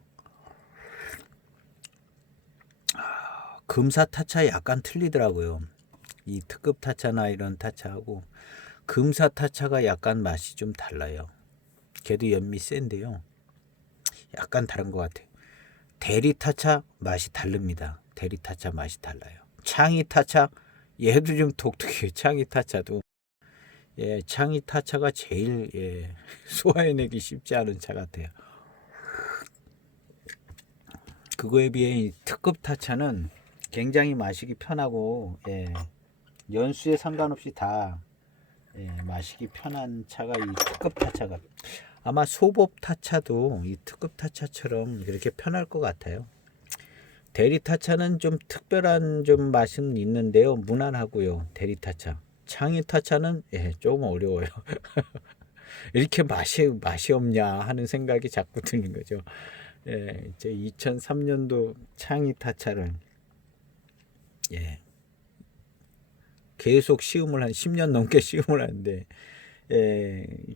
금사 타차 약간 틀리더라고요. 이 특급 타차나 이런 타차하고 금사 타차가 약간 맛이 좀 달라요. 걔도 연미 센데요. 약간 다른 것 같아요. 대리 타차 맛이 다릅니다. 대리 타차 맛이 달라요. 창이 타차 얘도 좀 독특해요. 창이 타차도 창이 타차가 제일 소화해내기 쉽지 않은 차 같아요. 그거에 비해 이 특급 타차는 굉장히 마시기 편하고 연수에 상관없이 다 마시기 편한 차가 이 특급 타차가 아마 소법 타차도 이 특급 타차처럼 이렇게 편할 것 같아요. 대리 타차는 좀 특별한 좀 맛은 있는데요. 무난하고요. 대리 타차. 창의 타차는 조금 어려워요. 이렇게 맛이 없냐 하는 생각이 자꾸 드는 거죠. 이제 2003년도 창의 타차를 계속 시음을 한 10년 넘게 시음을 하는데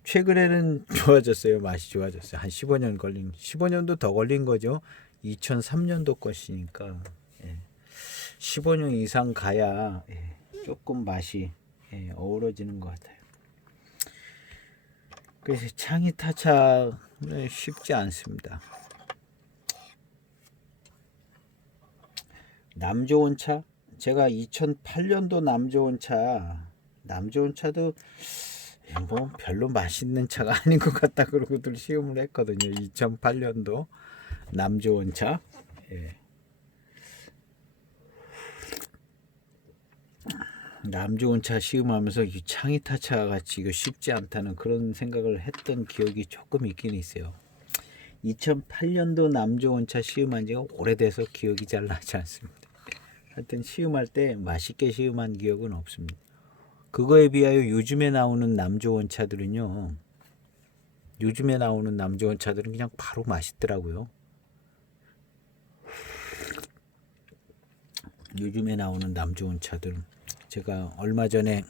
최근에는 좋아졌어요. 맛이 좋아졌어요. 한 15년도 더 걸린 거죠. 2003년도 것이니까 15년 이상 가야 조금 맛이 어우러지는 것 같아요. 그래서 창의 타차는 쉽지 않습니다. 남 좋은 차? 제가 2008년도 남 좋은 차도 뭐 별로 맛있는 차가 아닌 것 같다 그러고들 시음을 했거든요. 2008년도 남 좋은 차. 남 좋은 차 시음하면서 이 창의 타차 같이 이거 쉽지 않다는 그런 생각을 했던 기억이 조금 있긴 있어요. 2008년도 남 좋은 차 시음한 지가 오래돼서 기억이 잘 나지 않습니다. 하여튼 시음할 때 맛있게 시음한 기억은 없습니다. 그거에 비하여 요즘에 나오는 남 좋은 차들은요. 요즘에 나오는 남 좋은 차들은 그냥 바로 맛있더라고요. 요즘에 나오는 남 좋은 차들은 제가 얼마 전에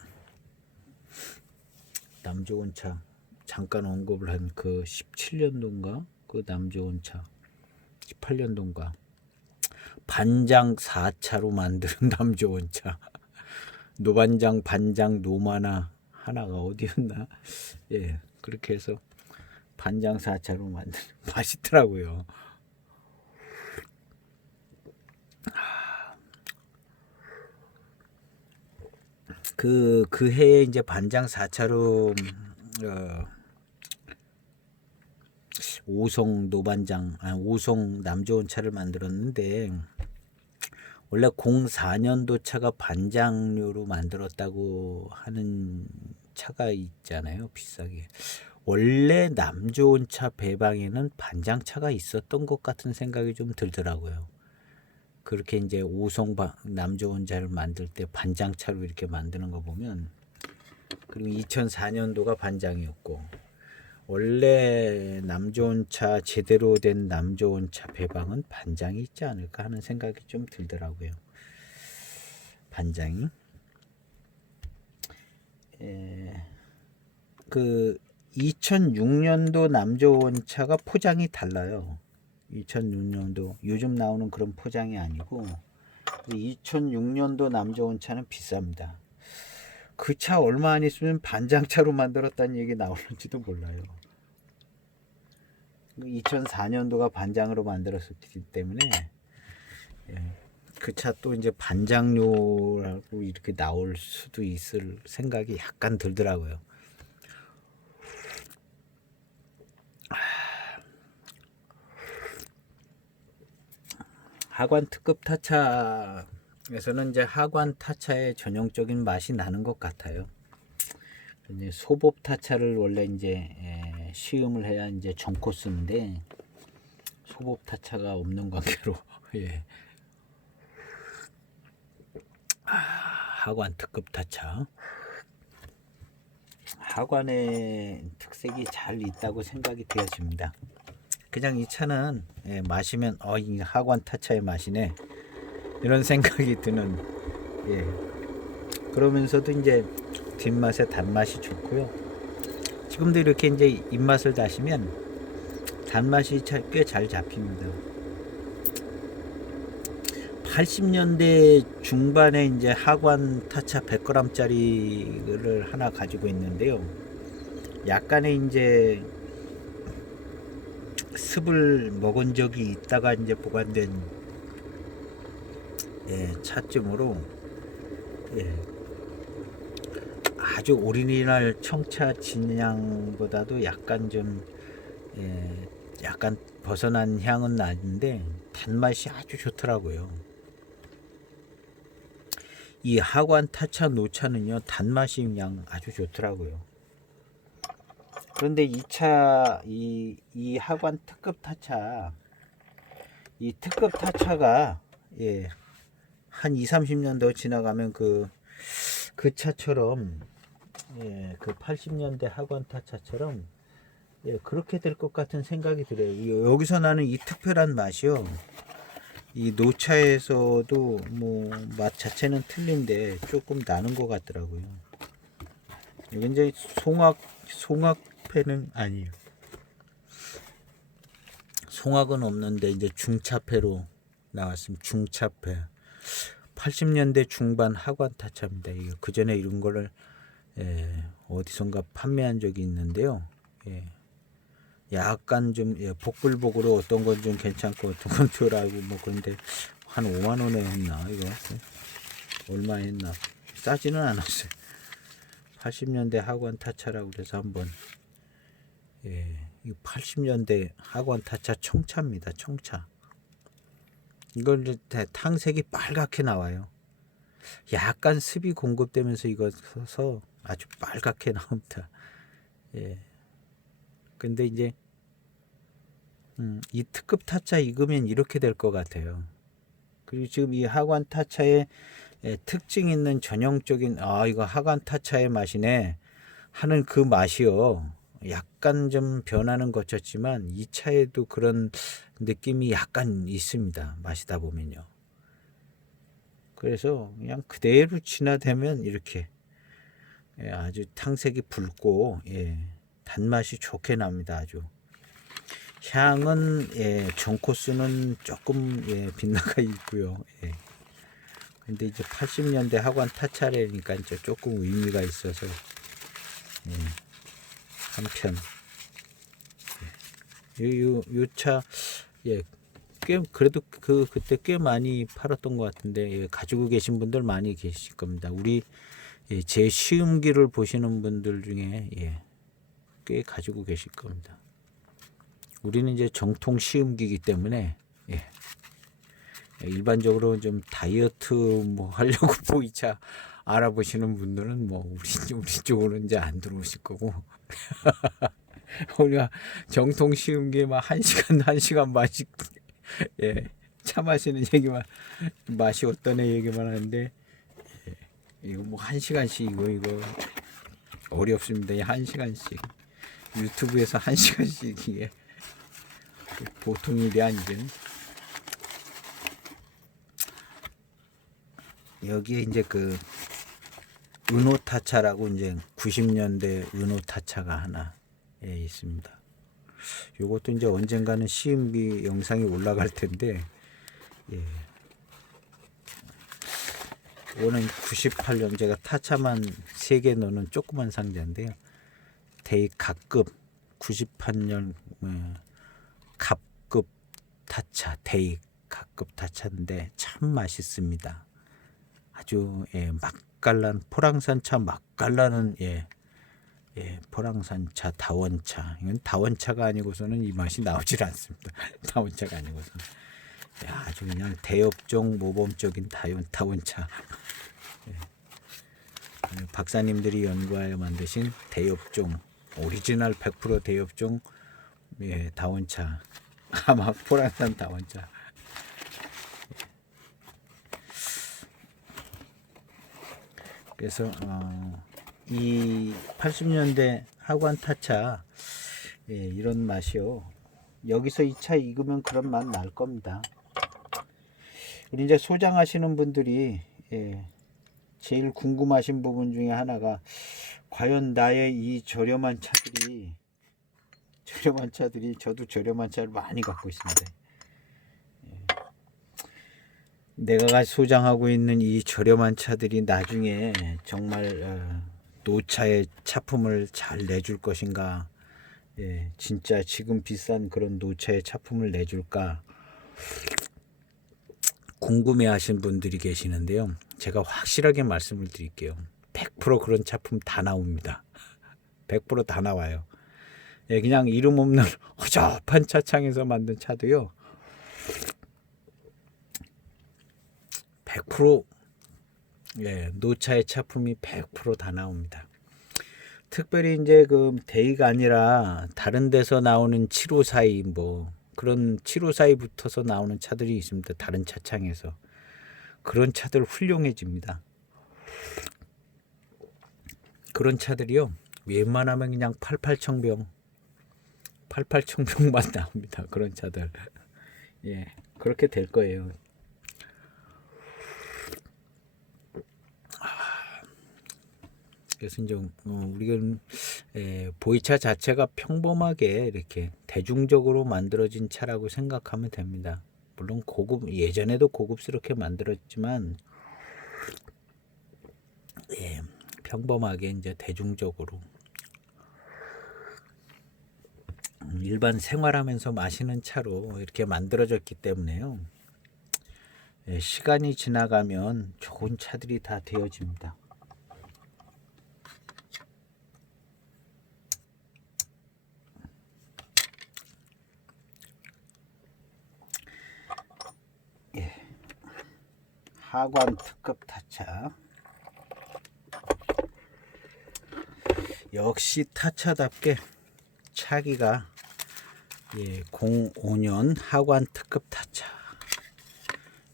남 좋은 차 잠깐 언급을 한 그 17년도인가 그 남 좋은 차 18년도인가 반장 4차로 만드는 남 좋은 차 노반장 반장 노마나 하나가 어디였나 그렇게 해서 반장 4차로 만드는 맛있더라고요. 그 해에 이제 반장 4차로 5송 노반장, 5송 남 좋은 차를 만들었는데 원래 04년도 차가 반장료로 만들었다고 하는 차가 있잖아요. 비싸게. 원래 남 좋은 차 배방에는 반장차가 있었던 것 같은 생각이 좀 들더라고요. 그렇게 이제 5송 남 좋은 차를 만들 때 반장차로 이렇게 만드는 거 보면 그리고 2004년도가 반장이었고 원래 남 좋은 차 제대로 된 남 좋은 차 배방은 반장이 있지 않을까 하는 생각이 좀 들더라고요. 반장이 그 2006년도 남 좋은 차가 포장이 달라요. 2006년도 요즘 나오는 그런 포장이 아니고 2006년도 남 좋은 차는 비쌉니다. 그 차 얼마 안 있으면 반장차로 만들었다는 얘기 나오는지도 몰라요. 2004년도가 반장으로 만들었기 때문에 그 차 또 이제 반장료라고 이렇게 나올 수도 있을 생각이 약간 들더라고요. 하관 특급 타차에서는 이제 하관 타차의 전형적인 맛이 나는 것 같아요. 이제 소법 타차를 원래 이제 시음을 해야 이제 전 코스인데 소법 타차가 없는 관계로 하관 특급 타차 하관의 특색이 잘 있다고 생각이 되어집니다. 그냥 이 차는 마시면 이 하관 타차의 맛이네 이런 생각이 드는 그러면서도 이제 뒷맛에 단맛이 좋고요. 지금도 이렇게 이제 입맛을 다시면 단맛이 꽤 잘 잡힙니다. 80년대 중반에 이제 하관 타차 100g짜리를 하나 가지고 있는데요. 약간의 이제 습을 먹은 적이 있다가 이제 보관된 차쯤으로 아주 오리지널 청차 진향보다도 약간 좀 약간 벗어난 향은 나는데 단맛이 아주 좋더라고요. 이 하관 타차 노차는요 단맛이 그냥 아주 좋더라고요. 그런데 이 하관 특급 타차 이 특급 타차가 한 2~30년 더 지나가면 그 차처럼 그 80년대 하관 타차처럼 그렇게 될 것 같은 생각이 들어요. 여기서 나는 이 특별한 맛이요. 이 노차에서도 뭐 맛 자체는 틀린데 조금 나는 것 같더라고요. 이게 이제 송악패는 아니에요. 송악은 없는데 이제 중차패로 나왔습니다. 중차패. 80년대 중반 하관 타차입니다. 그 전에 이런 거를 어디선가 판매한 적이 있는데요. 약간 좀 복불복으로 어떤 건 좀 괜찮고 어떤 건 덜하고 뭐 그런데 한 5만 원에 했나 이거 얼마 했나 싸지는 않았어요. 80년대 하관 타차라고 그래서 한번 이 80년대 하관 타차 청차입니다. 청차. 이걸 이제 탕색이 빨갛게 나와요. 약간 습이 공급되면서 익어서 아주 빨갛게 나옵니다. 근데 이제 이 특급 타차 익으면 이렇게 될 것 같아요. 그리고 지금 이 하관 타차의 특징 있는 전형적인 이거 하관 타차의 맛이네 하는 그 맛이요. 약간 좀 변화는 거쳤지만 이 차에도 그런 느낌이 약간 있습니다. 마시다 보면요. 그래서 그냥 그대로 진화되면 이렇게 아주 탕색이 붉고 단맛이 좋게 납니다. 아주 향은 전코스는 조금 빗나가 있고요. 근데 이제 80년대 하관 타차래니까 이제 조금 의미가 있어서 한편 요차 꽤 그래도 그때 꽤 많이 팔았던 것 같은데 가지고 계신 분들 많이 계실 겁니다. 우리 제 시음기를 보시는 분들 중에 꽤 가지고 계실 겁니다. 우리는 이제 정통 시음기이기 때문에 일반적으로 좀 다이어트 뭐 하려고 보이차 알아보시는 분들은 뭐 우리 쪽으로는 이제 안 들어오실 거고 우리가 정통 시음기 막 1시간 마시 차 마시는 얘기만 맛이 어떠네 얘기만 하는데 이거 뭐 1시간씩 이거 어렵습니다. 1시간씩 유튜브에서 1시간씩 이게 보통 일이 아니죠. 여기에 이제 그 은호타차라고 이제 90년대 은호타차가 하나 있습니다. 요것도 이제 언젠가는 시음기 영상이 올라갈 텐데 이거는 98년 제가 타차만 3개 넣는 조그만 상자인데요. 대입 갑급 98년 갑급 타차 대입 갑급 타차인데 참 맛있습니다. 아주 맛깔난 포랑산차 맛깔나는 포랑산차 다원차 이건 다원차가 아니고서는 이 맛이 나오질 않습니다. 다원차가 아니고서는 아주 그냥 대업종 모범적인 다원차 박사님들이 연구하여 만드신 대업종 오리지널 100% 대업종 다원차 아마 포랑산 다원차 그래서 이 80년대 하관 타차, 예, 이런 맛이요. 여기서 이 차 익으면 그런 맛 날 겁니다. 우리 이제 소장하시는 분들이, 예, 제일 궁금하신 부분 중에 하나가 과연 나의 이 저렴한 차들이 저도 저렴한 차를 많이 갖고 있습니다. 내가 소장하고 있는 이 저렴한 차들이 나중에 정말 노차의 차품을 잘 내줄 것인가, 예, 진짜 지금 비싼 그런 노차의 차품을 내줄까 궁금해 하신 분들이 계시는데요. 제가 확실하게 말씀을 드릴게요. 100% 그런 차품 다 나옵니다. 100%다 나와요. 예, 그냥 이름 없는 허접한 차창에서 만든 차도요, 100% 예, 노차의 차품이 100%다 나옵니다. 특별히 이제 그 대의가 아니라 다른 데서 나오는 754이 뭐 그런 754이 붙어서 나오는 차들이 있습니다. 다른 차창에서. 그런 차들 훌륭해집니다. 그런 차들이요, 웬만하면 그냥 88청병만 나옵니다. 그런 차들. 예, 그렇게 될 거예요. 그래서 이제 우리가 보이차 자체가 평범하게 이렇게 대중적으로 만들어진 차라고 생각하면 됩니다. 물론 예전에도 고급스럽게 만들었지만, 예, 평범하게 이제 대중적으로 일반 생활하면서 마시는 차로 이렇게 만들어졌기 때문에요. 예, 시간이 지나가면 좋은 차들이 다 되어집니다. 예, 하관 특급 타차. 역시 타차답게 차기가, 예, 05년 하관 특급 타차.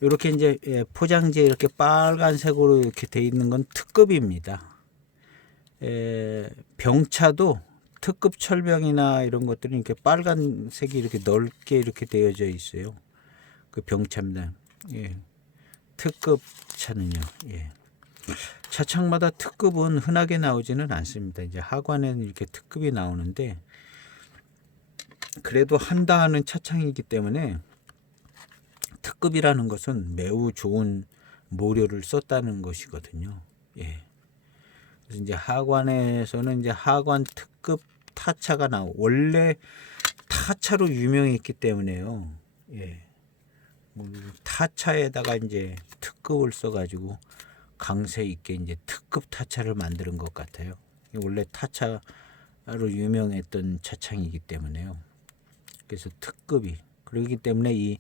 이렇게 이제, 예, 포장지에 이렇게 빨간색으로 이렇게 돼 있는 건 특급입니다. 병차도 특급 철병이나 이런 것들은 이렇게 빨간색이 이렇게 넓게 이렇게 되어져 있어요. 그 병차입니다. 예, 특급 차는요. 예. 차창마다 특급은 흔하게 나오지는 않습니다. 이제 하관에는 이렇게 특급이 나오는데, 그래도 한다 하는 차창이기 때문에 특급이라는 것은 매우 좋은 모료를 썼다는 것이거든요. 예. 그래서 이제 하관에서는 이제 하관 특급 타차가 원래 타차로 유명했기 때문에요. 예. 뭐 타차에다가 이제 특급을 써가지고 강세 있게 이제 특급 타차를 만드는 것 같아요. 원래 타차로 유명했던 차창이기 때문에요. 그래서 특급이, 그렇기 때문에 이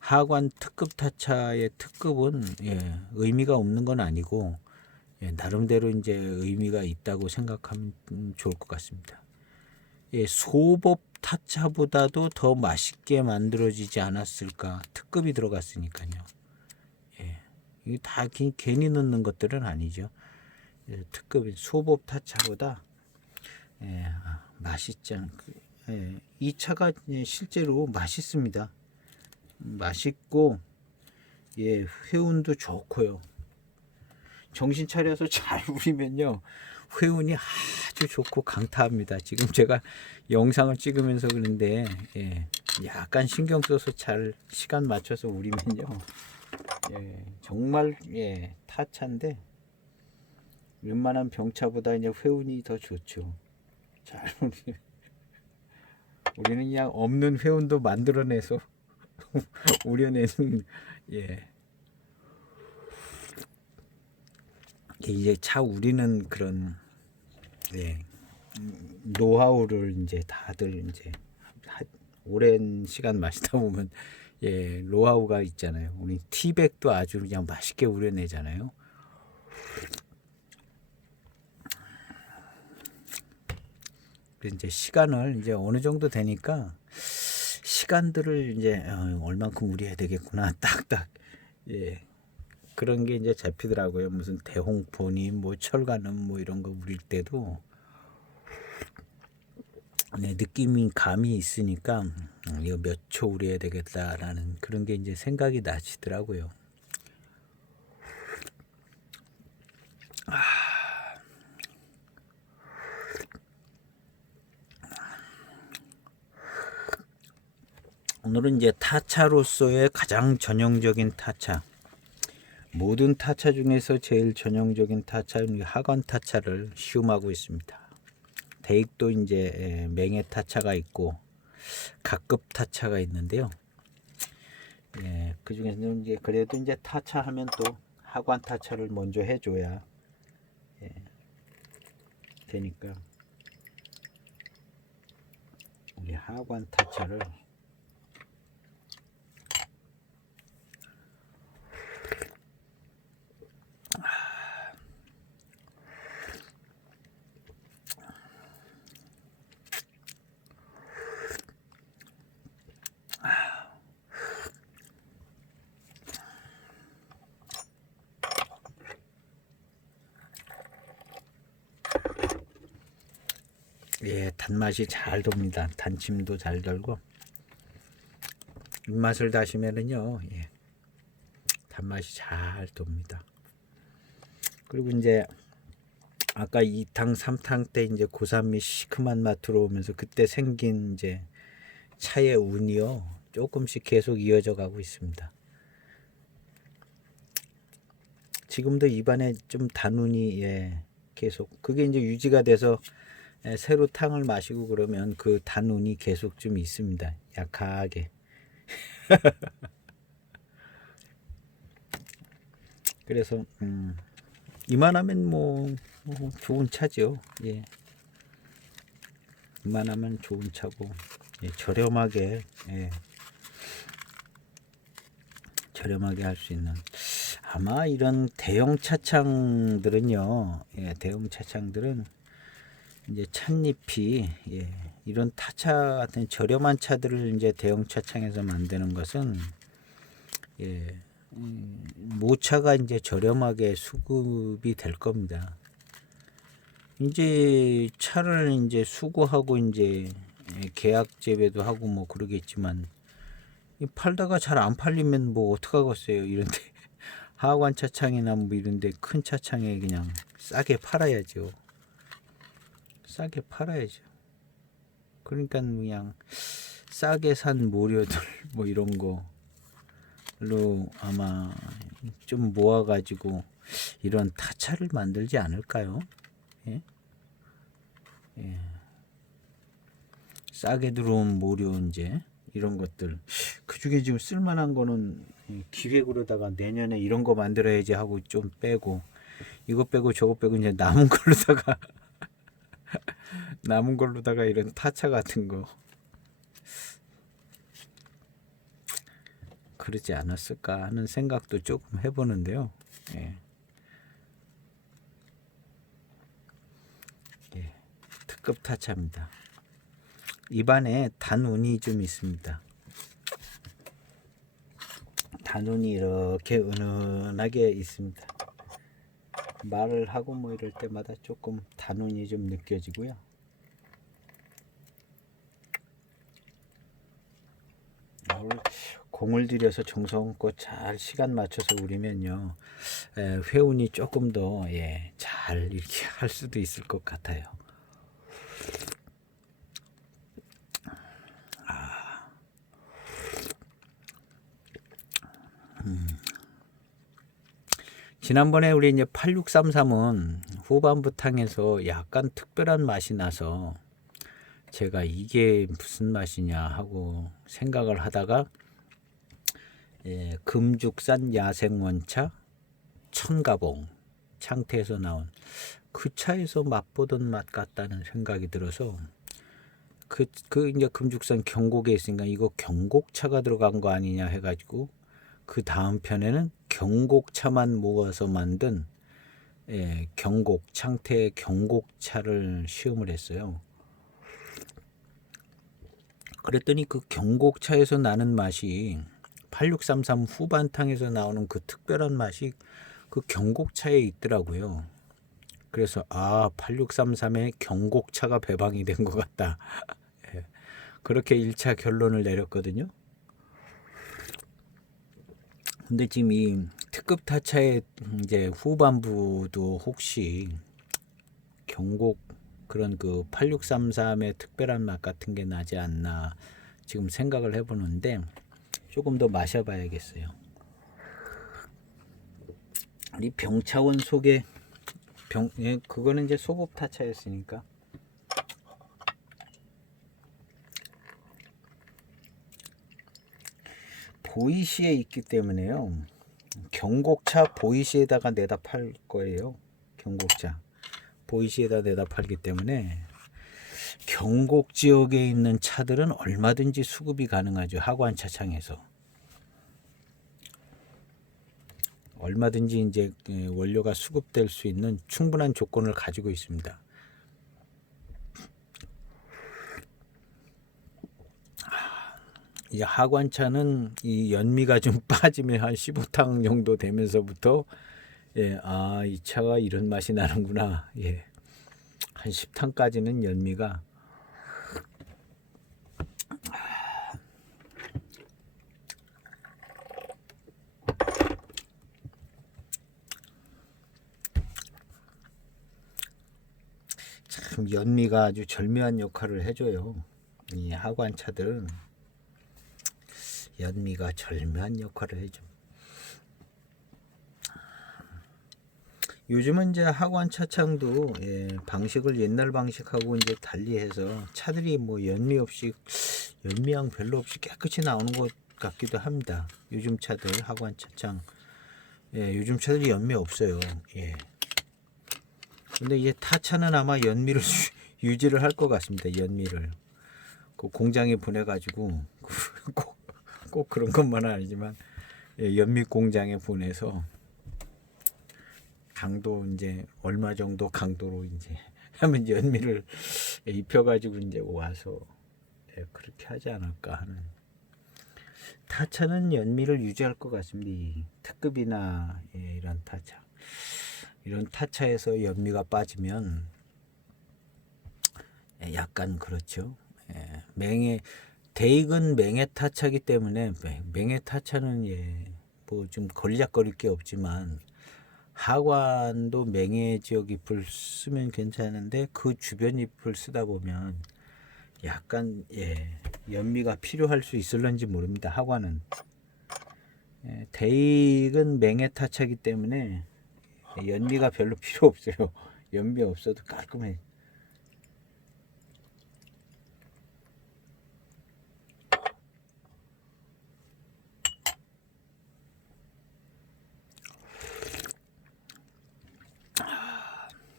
하관 특급 타차의 특급은, 예, 의미가 없는 건 아니고, 예, 나름대로 이제 의미가 있다고 생각하면 좋을 것 같습니다. 예, 소법 타차보다도 더 맛있게 만들어지지 않았을까. 특급이 들어갔으니까요. 예, 이게 다 괜히 넣는 것들은 아니죠. 예, 특급이 소법 타차보다, 예, 맛있지 않. 예, 이 차가 실제로 맛있습니다. 맛있고, 예, 회운도 좋고요. 정신 차려서 잘 우리면요, 회운이 아주 좋고 강타합니다. 지금 제가 영상을 찍으면서 그런데, 예, 약간 신경 써서 잘 시간 맞춰서 우리면요, 예, 정말, 예, 타차인데 웬만한 병차보다 이제 회운이 더 좋죠. 잘 우리는 그냥 없는 회운도 만들어내서 우려내는, 예, 이제 차 우리는 그런, 예, 노하우를 이제 다들 이제 오랜 시간 마시다 보면, 예, 노하우가 있잖아요. 우리 티백도 아주 그냥 맛있게 우려내잖아요. 그래서 이제 시간을 이제 어느 정도 되니까 시간들을 이제 얼만큼 우려해야 되겠구나, 딱딱, 예, 그런 게 이제 잡히더라고요. 무슨 대홍포니 뭐 철가는 뭐 이런 거 우릴 때도 네, 느낌이 감이 있으니까 이거 몇 초 우려야 되겠다라는 그런 게 이제 생각이 나시더라고요. 오늘은 이제 타차로서의 가장 전형적인 타차, 모든 타차 중에서 제일 전형적인 타차인 하관 타차를 시음하고 있습니다. 대익도 이제 맹해 타차가 있고 각급 타차가 있는데요. 예, 그 중에서는 이제 그래도 이제 타차 하면 또 하관 타차를 먼저 해줘야 되니까 우리 하관 타차를 예, 단맛이 잘 돕니다. 단침도 잘 돌고 입맛을 다시면은요, 예, 단맛이 잘 돕니다. 그리고 이제 아까 2탕, 3탕 때 이제 고산미 시큼한 맛 들어오면서 그때 생긴 이제 차의 운이요, 조금씩 계속 이어져 가고 있습니다. 지금도 입안에 좀 단운이 예, 계속 그게 이제 유지가 돼서 새로 탕을 마시고 그러면 그 단운이 계속 좀 있습니다. 약하게. 그래서 이만하면 뭐 좋은 차죠. 예. 이만하면 좋은 차고 예, 저렴하게 예, 저렴하게 할 수 있는 아마 이런 대형 차창들은요. 예, 대형 차창들은 이제 찻잎이 예, 이런 타차 같은 저렴한 차들을 이제 대형 차창에서 만드는 것은 예, 모차가 이제 저렴하게 수급이 될 겁니다. 이제 차를 이제 수거하고 이제 계약 재배도 하고 뭐 그러겠지만 팔다가 잘 안 팔리면 뭐 어떡하겠어요. 이런데 하관 차창이나 뭐 이런데 큰 차창에 그냥 싸게 팔아야죠. 싸게 팔아야죠. 그러니까 그냥 싸게 산 모료들 뭐 이런 걸로 아마 좀 모아가지고 이런 타차를 만들지 않을까요? 예? 예. 싸게 들어온 모료 이제 이런 것들 그 중에 지금 쓸만한 거는 기획으로다가 내년에 이런 거 만들어야지 하고 좀 빼고 이거 빼고 저거 빼고 이제 남은 걸로다가 남은 걸로다가 이런 타차 같은 거 그러지 않았을까 하는 생각도 조금 해보는데요. 예. 예. 특급 타차입니다. 입안에 단운이 좀 있습니다. 단운이 이렇게 은은하게 있습니다. 말을 하고 뭐 이럴 때마다 조금 단운이 좀 느껴지고요. 공을 들여서 정성껏 잘 시간 맞춰서 우리면요 회운이 조금 더 잘 이렇게 할 수도 있을 것 같아요. 지난번에 우리 이제 8633은 후반부 탕에서 약간 특별한 맛이 나서 제가 이게 무슨 맛이냐 하고 생각을 하다가 금죽산 야생원차 천가봉 창태에서 나온 그 차에서 맛보던 맛 같다는 생각이 들어서 그 이제 금죽산 경곡에 있으니까 이거 경곡차가 들어간 거 아니냐 해가지고 그 다음 편에는 경곡차만 모아서 만든 경곡 창태 경곡차를 시음을 했어요. 그랬더니 그 경곡차에서 나는 맛이 8633 후반탕에서 나오는 그 특별한 맛이 그 경곡차에 있더라고요. 그래서 8633에 경곡차가 배방이 된 것 같다. 예, 그렇게 1차 결론을 내렸거든요. 근데 지금 이 특급 타차의 이제 후반부도 혹시 경곡 그런 그 8633의 특별한 맛 같은 게 나지 않나 지금 생각을 해보는데 조금 더 마셔봐야겠어요. 이 병차원 속에 그거는 이제 소급 타차였으니까 보이시에 있기 때문에요. 경곡차 보이시에다가 내다 팔 거예요. 경곡차 보이시에다 내다 팔기 때문에 경곡 지역에 있는 차들은 얼마든지 수급이 가능하죠. 하관 차창에서 얼마든지 이제 원료가 수급될 수 있는 충분한 조건을 가지고 있습니다. 이 하관차는 이 연미가 좀 빠지면 한 15탕 정도 되면서부터 이 차가 이런 맛이 나는구나. 한 10탕까지는 연미가 참 연미가 아주 절묘한 역할을 해줘요. 이 하관차들은 연미가 절묘한 역할을 해줘. 요즘은 이제 하관 차창도 방식을 옛날 방식하고 이제 달리해서 차들이 뭐 연미향 별로 없이 깨끗이 나오는 것 같기도 합니다. 요즘 차들 하관 차창 요즘 차들이 연미 없어요. 근데 이제 타차는 아마 연미를 유지를 할 것 같습니다. 연미를 그 공장에 보내가지고 꼭 그런 것만은 아니지만 연미 공장에 보내서 강도 이제 얼마 정도 강도로 이제 하면 연미를 입혀가지고 이제 와서 그렇게 하지 않을까 하는. 타차는 연미를 유지할 것 같습니다. 특급이나 이런 타차, 이런 타차에서 연미가 빠지면 약간 그렇죠. 대익은 맹해 타차기 때문에 맹해 타차는 뭐 좀 걸리적거릴 게 없지만. 하관도 맹해 지역 잎을 쓰면 괜찮은데 그 주변 잎을 쓰다 보면 약간 연미가 필요할 수 있을런지 모릅니다. 하관은 대익은 맹해 타차기 때문에 연미가 별로 필요 없어요. 연미 없어도 깔끔해.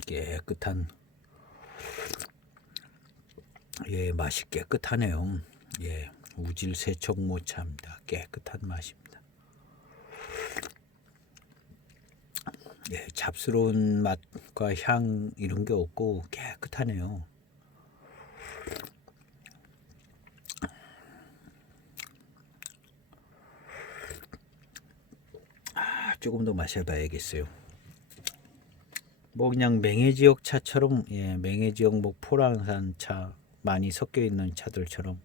깨끗한 맛이 깨끗하네요. 우질 세척모차입니다. 깨끗한 맛입니다. 잡스러운 맛과 향 이런 게 없고 깨끗하네요. 조금 더 마셔봐야겠어요. 뭐 그냥 맹해 지역 차처럼 맹해 지역 뭐 포랑산 차 많이 섞여 있는 차들처럼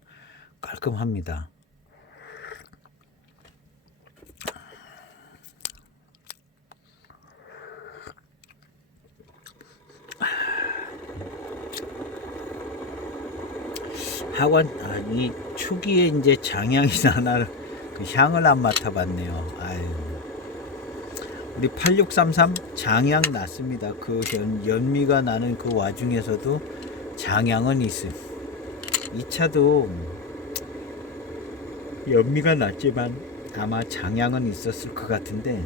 깔끔합니다. 하관 이 초기에 이제 장향이 나나 그 향을 안 맡아봤네요. 우리 8633 장향 났습니다. 그 연미가 나는 그 와중에서도 장향은 있음. 이 차도 연미가 났지만 아마 장향은 있었을 것 같은데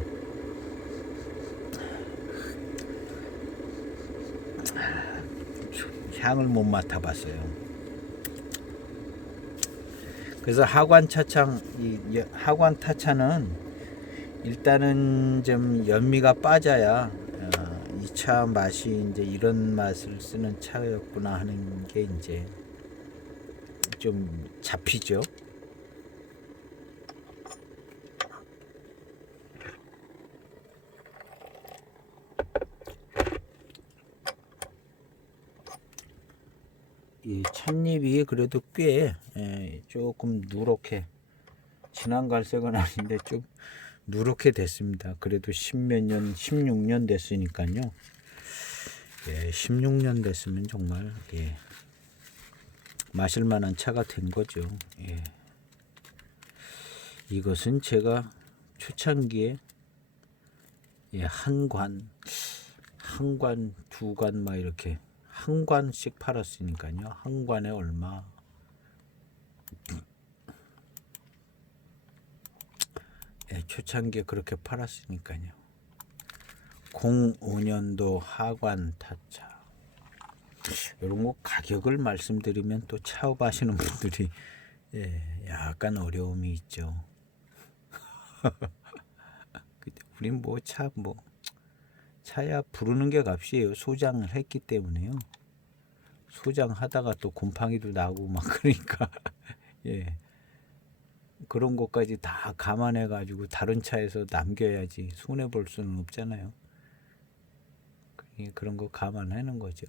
향을 못 맡아봤어요. 그래서 하관 차창 하관 타차는 일단은 좀 연미가 빠져야 이 차 맛이 이제 이런 맛을 쓰는 차였구나 하는 게 이제 좀 잡히죠. 이 찻잎이 그래도 꽤 조금 누렇게, 진한 갈색은 아닌데 좀 누렇게 됐습니다. 그래도 10몇 년, 16년 됐으니까요. 16년 됐으면 정말 마실 만한 차가 된 거죠. 이것은 제가 초창기에 한 관, 두 관 막 이렇게 한 관씩 팔았으니까요. 한 관에 얼마? 초창기에 그렇게 팔았으니까요. 05년도 하관 타차. 이런 거 가격을 말씀드리면 또 차업하시는 분들이 약간 어려움이 있죠. 우린 차야 부르는 게 값이에요. 소장을 했기 때문에요. 소장하다가 또 곰팡이도 나고 막 그러니까 그런 것까지 다 감안해 가지고 다른 차에서 남겨야지 손해 볼 수는 없잖아요. 그런 거 감안하는 거죠.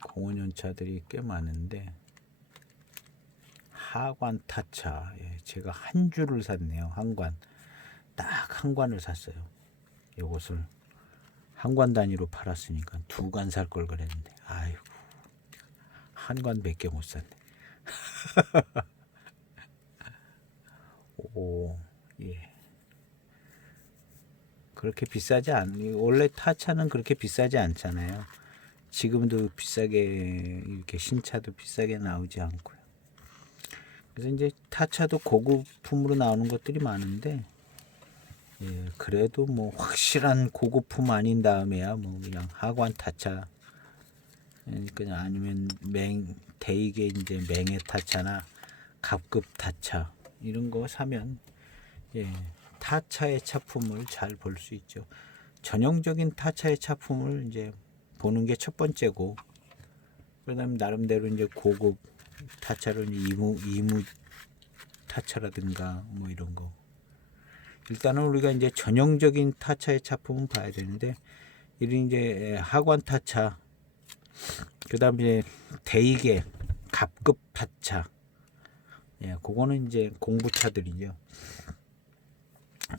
05년 차들이 꽤 많은데 하관 타차 제가 한 줄을 샀네요. 한 관. 딱 한 관을 샀어요. 이것을 한 관 단위로 팔았으니까 두 관 살 걸 그랬는데 아이고 한 관밖에 못 샀네. 오, 그렇게 비싸지 원래 타차는 그렇게 비싸지 않잖아요. 지금도 비싸게 이렇게 신차도 비싸게 나오지 않고요. 그래서 이제 타차도 고급품으로 나오는 것들이 많은데 그래도 확실한 고급품 아닌 다음에야 그냥 하관 타차 그냥 아니면 대이게 이제 맹의 타차나 갑급 타차 이런 거 사면 타차의 차품을 잘 볼 수 있죠. 전형적인 타차의 차품을 이제 보는 게 첫 번째고, 그다음에 나름대로 이제 고급 타차로 이무 타차라든가 이런 거. 일단은 우리가 이제 전형적인 타차의 차품은 봐야 되는데, 이런 이제 하관 타차, 그다음에 대이게 갑급 타차, 그거는 이제 공부차들이죠.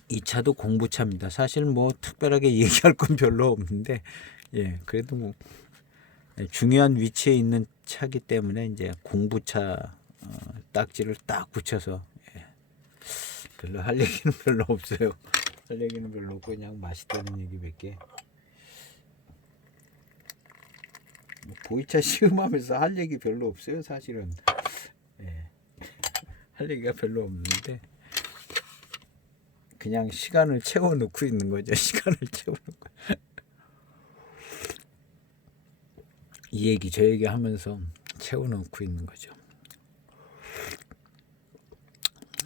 이 차도 공부차입니다. 사실 특별하게 얘기할 건 별로 없는데, 그래도 중요한 위치에 있는 차기 때문에 이제 공부차 딱지를 딱 붙여서 별로 할 얘기는 별로 없어요. 할 얘기는 별로 없고 그냥 맛있다는 얘기밖에. 보이차 시음하면서 할 얘기 별로 없어요. 사실은 할 얘기가 별로 없는데 그냥 시간을 채워놓고 있는 거죠. 시간을 채워놓고 이 얘기 저 얘기 하면서 채워놓고 있는 거죠.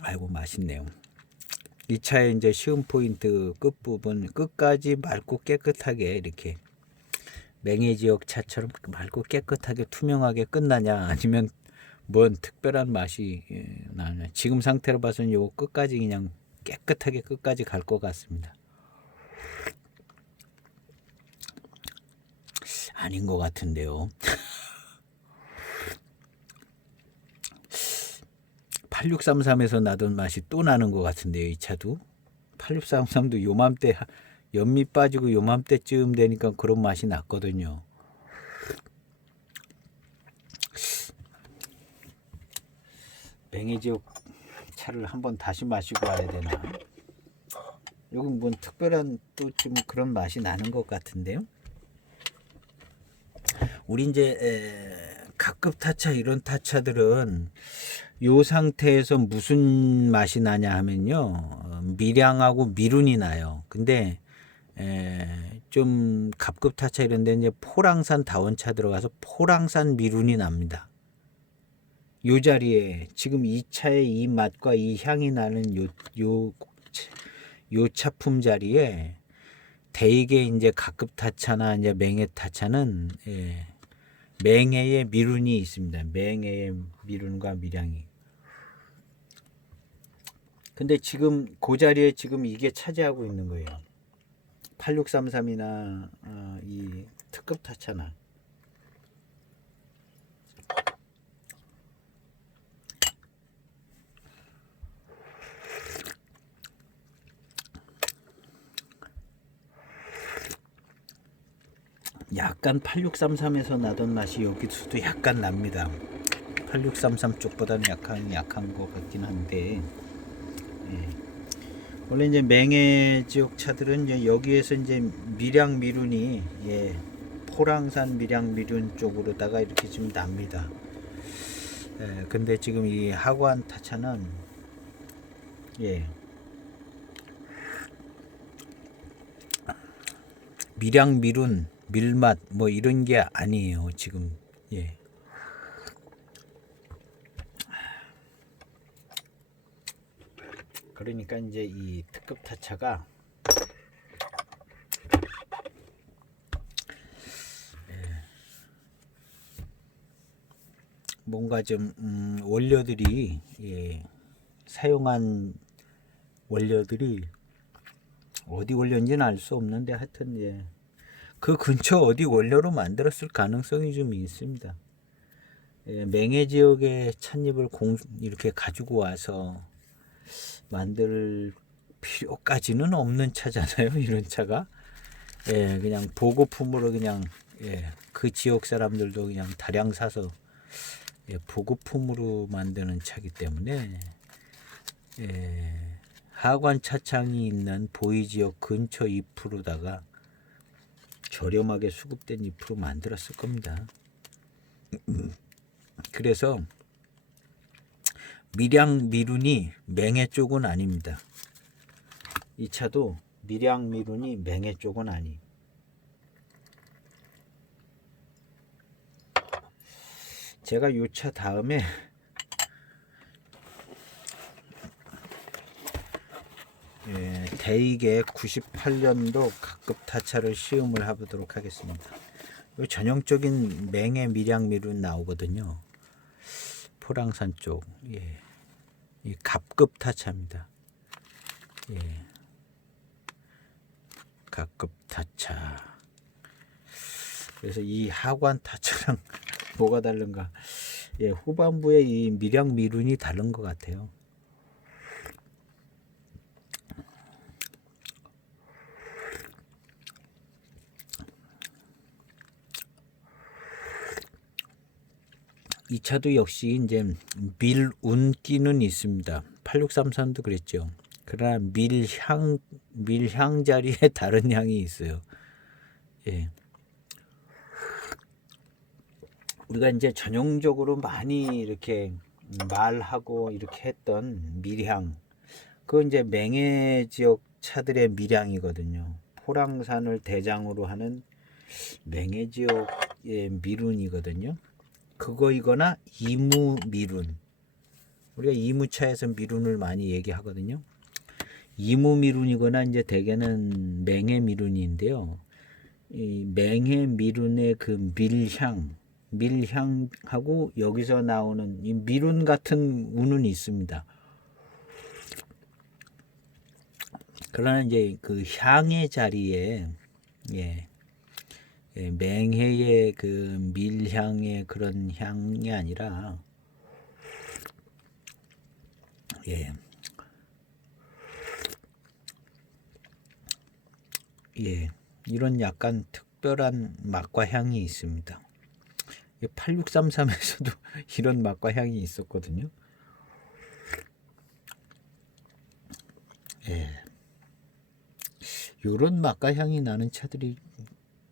아이고 맛있네요. 이 차의 이제 시음 포인트 끝부분 끝까지 맑고 깨끗하게 이렇게 맹해 지역 차처럼 맑고 깨끗하게 투명하게 끝나냐 아니면 뭔 특별한 맛이 나냐. 지금 상태로 봐서는 요거 끝까지 그냥 깨끗하게 끝까지 갈 것 같습니다. 아닌 것 같은데요. 8633에서 나던 맛이 또 나는 것 같은데요. 이 차도 8633도 요맘때 연미 빠지고 요맘때쯤 되니까 그런 맛이 났거든요. 맹해지옥 차를 한번 다시 마시고 와야 되나? 여기 뭔 특별한 또 좀 그런 맛이 나는 것 같은데요. 우리 이제 각급 타차 이런 타차들은 요 상태에서 무슨 맛이 나냐 하면요, 미량하고 미룬이 나요. 근데 좀 갑급 타차 이런 데 이제 포랑산 다원차 들어가서 포랑산 미룬이 납니다. 요 자리에 지금 이 차의 이 맛과 이 향이 나는 요 차품 자리에 대개 이제 각급 타차나 이제 맹해 타차는 맹해의 미룬이 있습니다. 맹해의 미룬과 미량이. 근데 지금 그 자리에 지금 이게 차지하고 있는 거예요. 8633이나 이 특급 타차나 약간 8633에서 나던 맛이 여기서도 약간 납니다. 8633 쪽보다는 약한 것 같긴 한데, 예. 원래 이제 맹해 지역 차들은 이제 여기에서 이제 밀양 미륜이, 예, 포랑산 밀양 미륜 쪽으로다가 이렇게 좀 납니다. 예, 근데 지금 이 하관 타차는, 예, 밀양 미륜 밀맛 뭐 이런 게 아니에요 지금. 예. 그러니까 이제 이 특급 타차가 뭔가 좀 원료들이, 예, 사용한 원료들이 어디 원료인지는 알 수 없는데 하여튼, 예, 그 근처 어디 원료로 만들었을 가능성이 좀 있습니다. 예, 맹해 지역의 찻잎을 이렇게 가지고 와서 만들 필요까지는 없는 차잖아요. 이런 차가. 예, 그냥 보급품으로 그냥, 예, 그 지역 사람들도 그냥 다량 사서, 예, 보급품으로 만드는 차기 때문에, 예, 하관 차창이 있는 보이 지역 근처 잎으로다가 저렴하게 수급된 잎으로 만들었을 겁니다. 그래서 밀양 미륜이 맹해 쪽은 아닙니다. 이 차도 밀양 미륜이 맹해 쪽은 아니. 제가 이 차 다음에 예, 대익의 98년도 각급 타차를 시음을 해보도록 하겠습니다. 이 전형적인 맹해 밀양 미륜 나오거든요. 포랑산 쪽. 예. 이 갑급 타차입니다. 예. 갑급 타차. 그래서 이 하관 타차랑 뭐가 다른가? 예, 후반부에 이 밀양 미륜이 다른 것 같아요. 이 차도 역시 이제 밀운기는 있습니다. 8633도 그랬죠. 그러나 밀향 자리에 다른 향이 있어요. 예. 우리가 이제 전형적으로 많이 이렇게 말하고 이렇게 했던 밀향, 그건 이제 맹해 지역 차들의 밀향이거든요. 포랑산을 대장으로 하는 맹해 지역의 미륜이거든요. 그거이거나 이무 미륜. 우리가 이무차에서 미륜을 많이 얘기하거든요. 이무 미륜이거나 이제 대개는 맹해 미륜인데요. 이 맹해 미륜의 그 밀향하고 여기서 나오는 이 미륜 같은 운은 있습니다. 그러나 이제 그 향의 자리에, 예, 예, 맹해의 그 밀향의 그런 향이 아니라, 예, 예, 이런 약간 특별한 맛과 향이 있습니다. 8633에서도 이런 맛과 향이 있었거든요. 예, 이런 맛과 향이 나는 차들이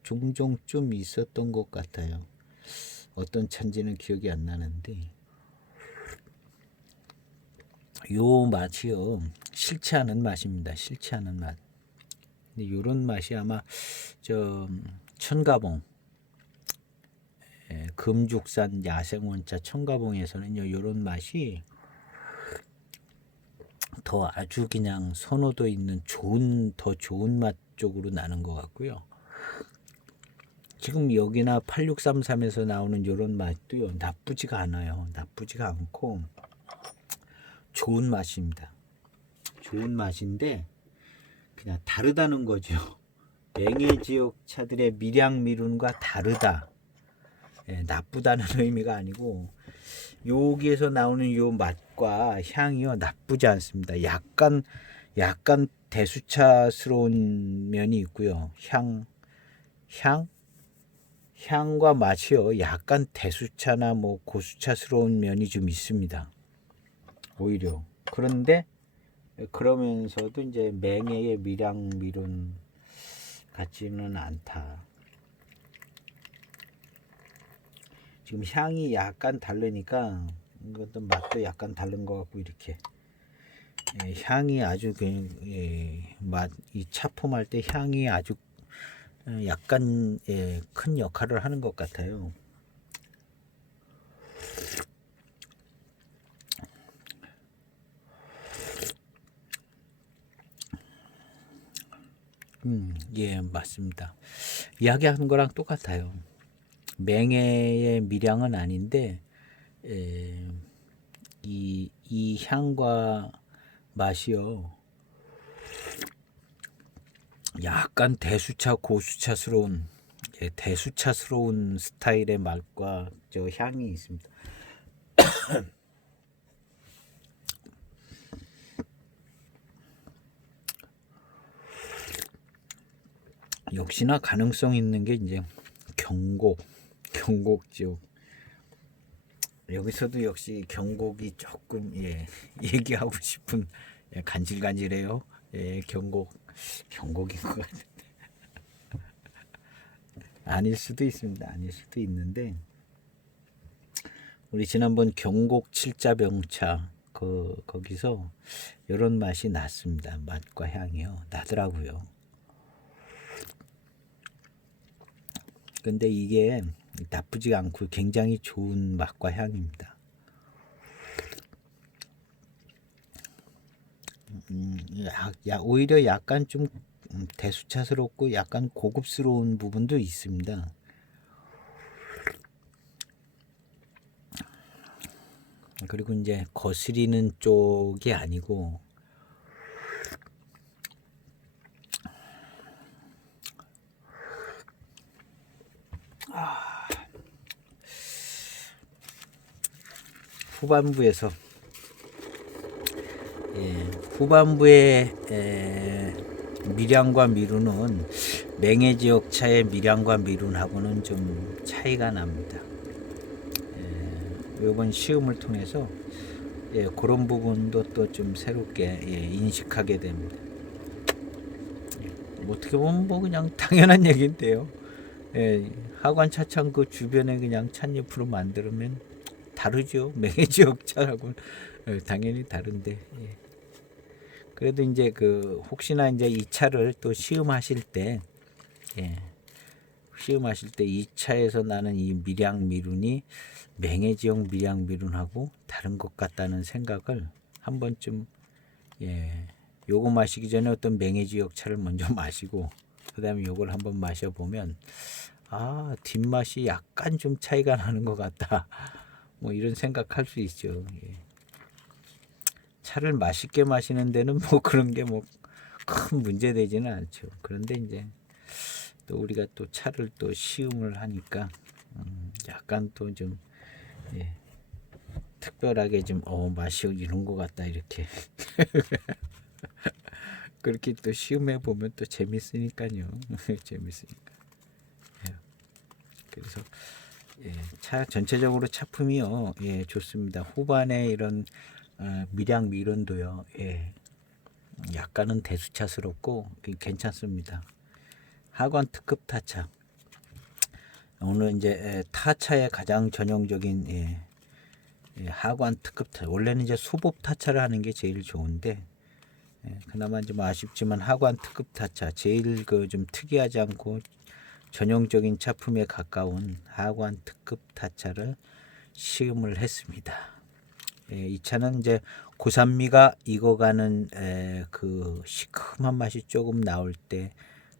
종종 좀 있었던 것 같아요. 어떤 차인지는 기억이 안 나는데, 요 맛이요, 싫지 않은 맛입니다. 싫지 않은 맛. 근데 요런 맛이 아마 저 천가봉, 예, 금죽산 야생원차 천가봉에서는요, 요런 맛이 더 아주 그냥 선호도 있는 더 좋은 맛 쪽으로 나는 것 같고요. 지금 여기나 8633에서 나오는 요런 맛도요, 나쁘지가 않아요. 나쁘지가 않고 좋은 맛입니다. 좋은 맛인데 그냥 다르다는 거죠. 맹해 지역 차들의 밀양 미륜과 다르다. 예, 나쁘다는 의미가 아니고 여기에서 나오는 요 맛과 향이요, 나쁘지 않습니다. 약간 대수차스러운 면이 있고요. 향 향과 맛이요 약간 대수차나 뭐 고수차스러운 면이 좀 있습니다. 오히려 그런데 그러면서도 이제 맹해의 밀양밀은 같지는 않다. 지금 향이 약간 다르니까 이것도 맛도 약간 다른 것 같고 이렇게 향이 아주 이 차품할 때 향이 아주 약간 큰 역할을 하는 것 같아요. 예, 맞습니다. 이야기하는 거랑 똑같아요. 맹해의 밀양은 아닌데 이 향과 맛이요 약간 대수차 고수차스러운 대수차스러운 스타일의 맛과 저 향이 있습니다. 역시나 가능성 있는 게 이제 경곡 지역. 여기서도 역시 경곡이 조금 얘기하고 싶은 간질간질해요. 경곡인 것 같은데 아닐 수도 있습니다. 아닐 수도 있는데 우리 지난번 경곡 칠자병차 거기서 이런 맛이 났습니다. 맛과 향이요 나더라고요. 근데 이게 나쁘지 않고 굉장히 좋은 맛과 향입니다. 오히려 약간 좀 대수차스럽고 약간 고급스러운 부분도 있습니다. 그리고 이제 거스리는 쪽이 아니고 후반부에서 후반부의 밀양과 미룬은 맹해 지역 차의 밀양과 미룬하고는 좀 차이가 납니다. 이번 시험을 통해서 그런 부분도 또 좀 새롭게 인식하게 됩니다. 어떻게 보면 뭐 그냥 당연한 얘기인데요. 하관 차창 그 주변에 그냥 찻잎으로 만들면 다르죠. 맹해 지역 차하고는 당연히 다른데. 그래도 이제 그 혹시나 이제 이 차를 또 시음하실 때 시음하실 때 이 차에서 나는 이 밀양밀운이 맹해 지역 밀양밀운하고 다른 것 같다는 생각을 한 번쯤 요거 마시기 전에 어떤 맹해 지역 차를 먼저 마시고 그다음에 요걸 한번 마셔보면 뒷맛이 약간 좀 차이가 나는 것 같다. 뭐 이런 생각할 수 있죠. 차를 맛있게 마시는 데는 뭐 그런 게 뭐 큰 문제 되지는 않죠. 그런데 이제 또 우리가 또 차를 또 시음을 하니까 약간 또 좀 특별하게 좀 맛이 이런 것 같다 이렇게 그렇게 또 시음해 보면 또 재밌으니까요. 재밌으니까. 그래서 차 전체적으로 차품이요 좋습니다. 후반에 이런 밀양 밀원도요 약간은 대수차스럽고 괜찮습니다. 하관 특급 타차. 오늘 이제 타차의 가장 전형적인 하관 특급 타. 원래는 이제 수법 타차를 하는 게 제일 좋은데 그나마 좀 아쉽지만 하관 특급 타차 제일 그 좀 특이하지 않고 전형적인 차품에 가까운 하관 특급 타차를 시음을 했습니다. 이 차는 이제 고산미가 익어가는 그 시큼한 맛이 조금 나올 때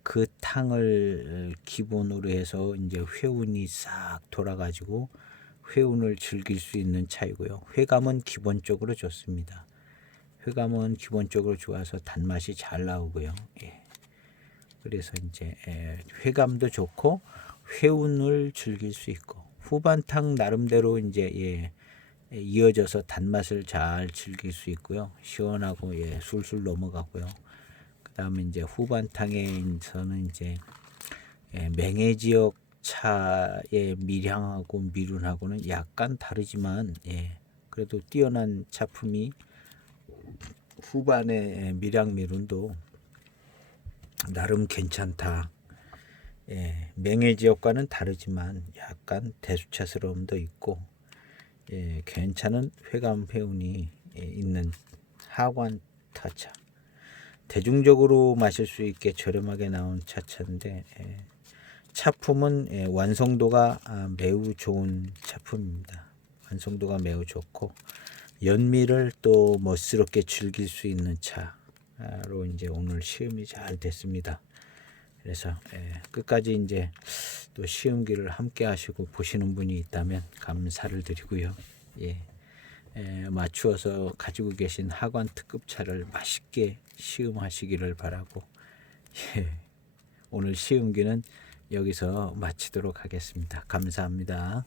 그 탕을 기본으로 해서 이제 회운이 싹 돌아가지고 회운을 즐길 수 있는 차이고요. 회감은 기본적으로 좋습니다. 회감은 기본적으로 좋아서 단맛이 잘 나오고요. 그래서 이제 회감도 좋고 회운을 즐길 수 있고 후반탕 나름대로 이제 이어져서 단맛을 잘 즐길 수 있고요. 시원하고 술술 넘어가고요. 그다음에 이제 후반탕에서는 이제 맹해 지역 차의 밀향하고 미륜하고는 약간 다르지만 그래도 뛰어난 차품이 후반에 밀향 미륜도 나름 괜찮다. 맹해 지역과는 다르지만 약간 대수차스러움도 있고 괜찮은 회감 회운이 있는 하관 타차. 대중적으로 마실 수 있게 저렴하게 나온 차차인데 차품은 완성도가 매우 좋은 차품입니다. 완성도가 매우 좋고 연미를 또 멋스럽게 즐길 수 있는 차로 이제 오늘 시음이 잘 됐습니다. 그래서 끝까지 이제 또 시음기를 함께 하시고 보시는 분이 있다면 감사를 드리고요. 맞추어서 가지고 계신 하관 특급 차를 맛있게 시음하시기를 바라고 오늘 시음기는 여기서 마치도록 하겠습니다. 감사합니다.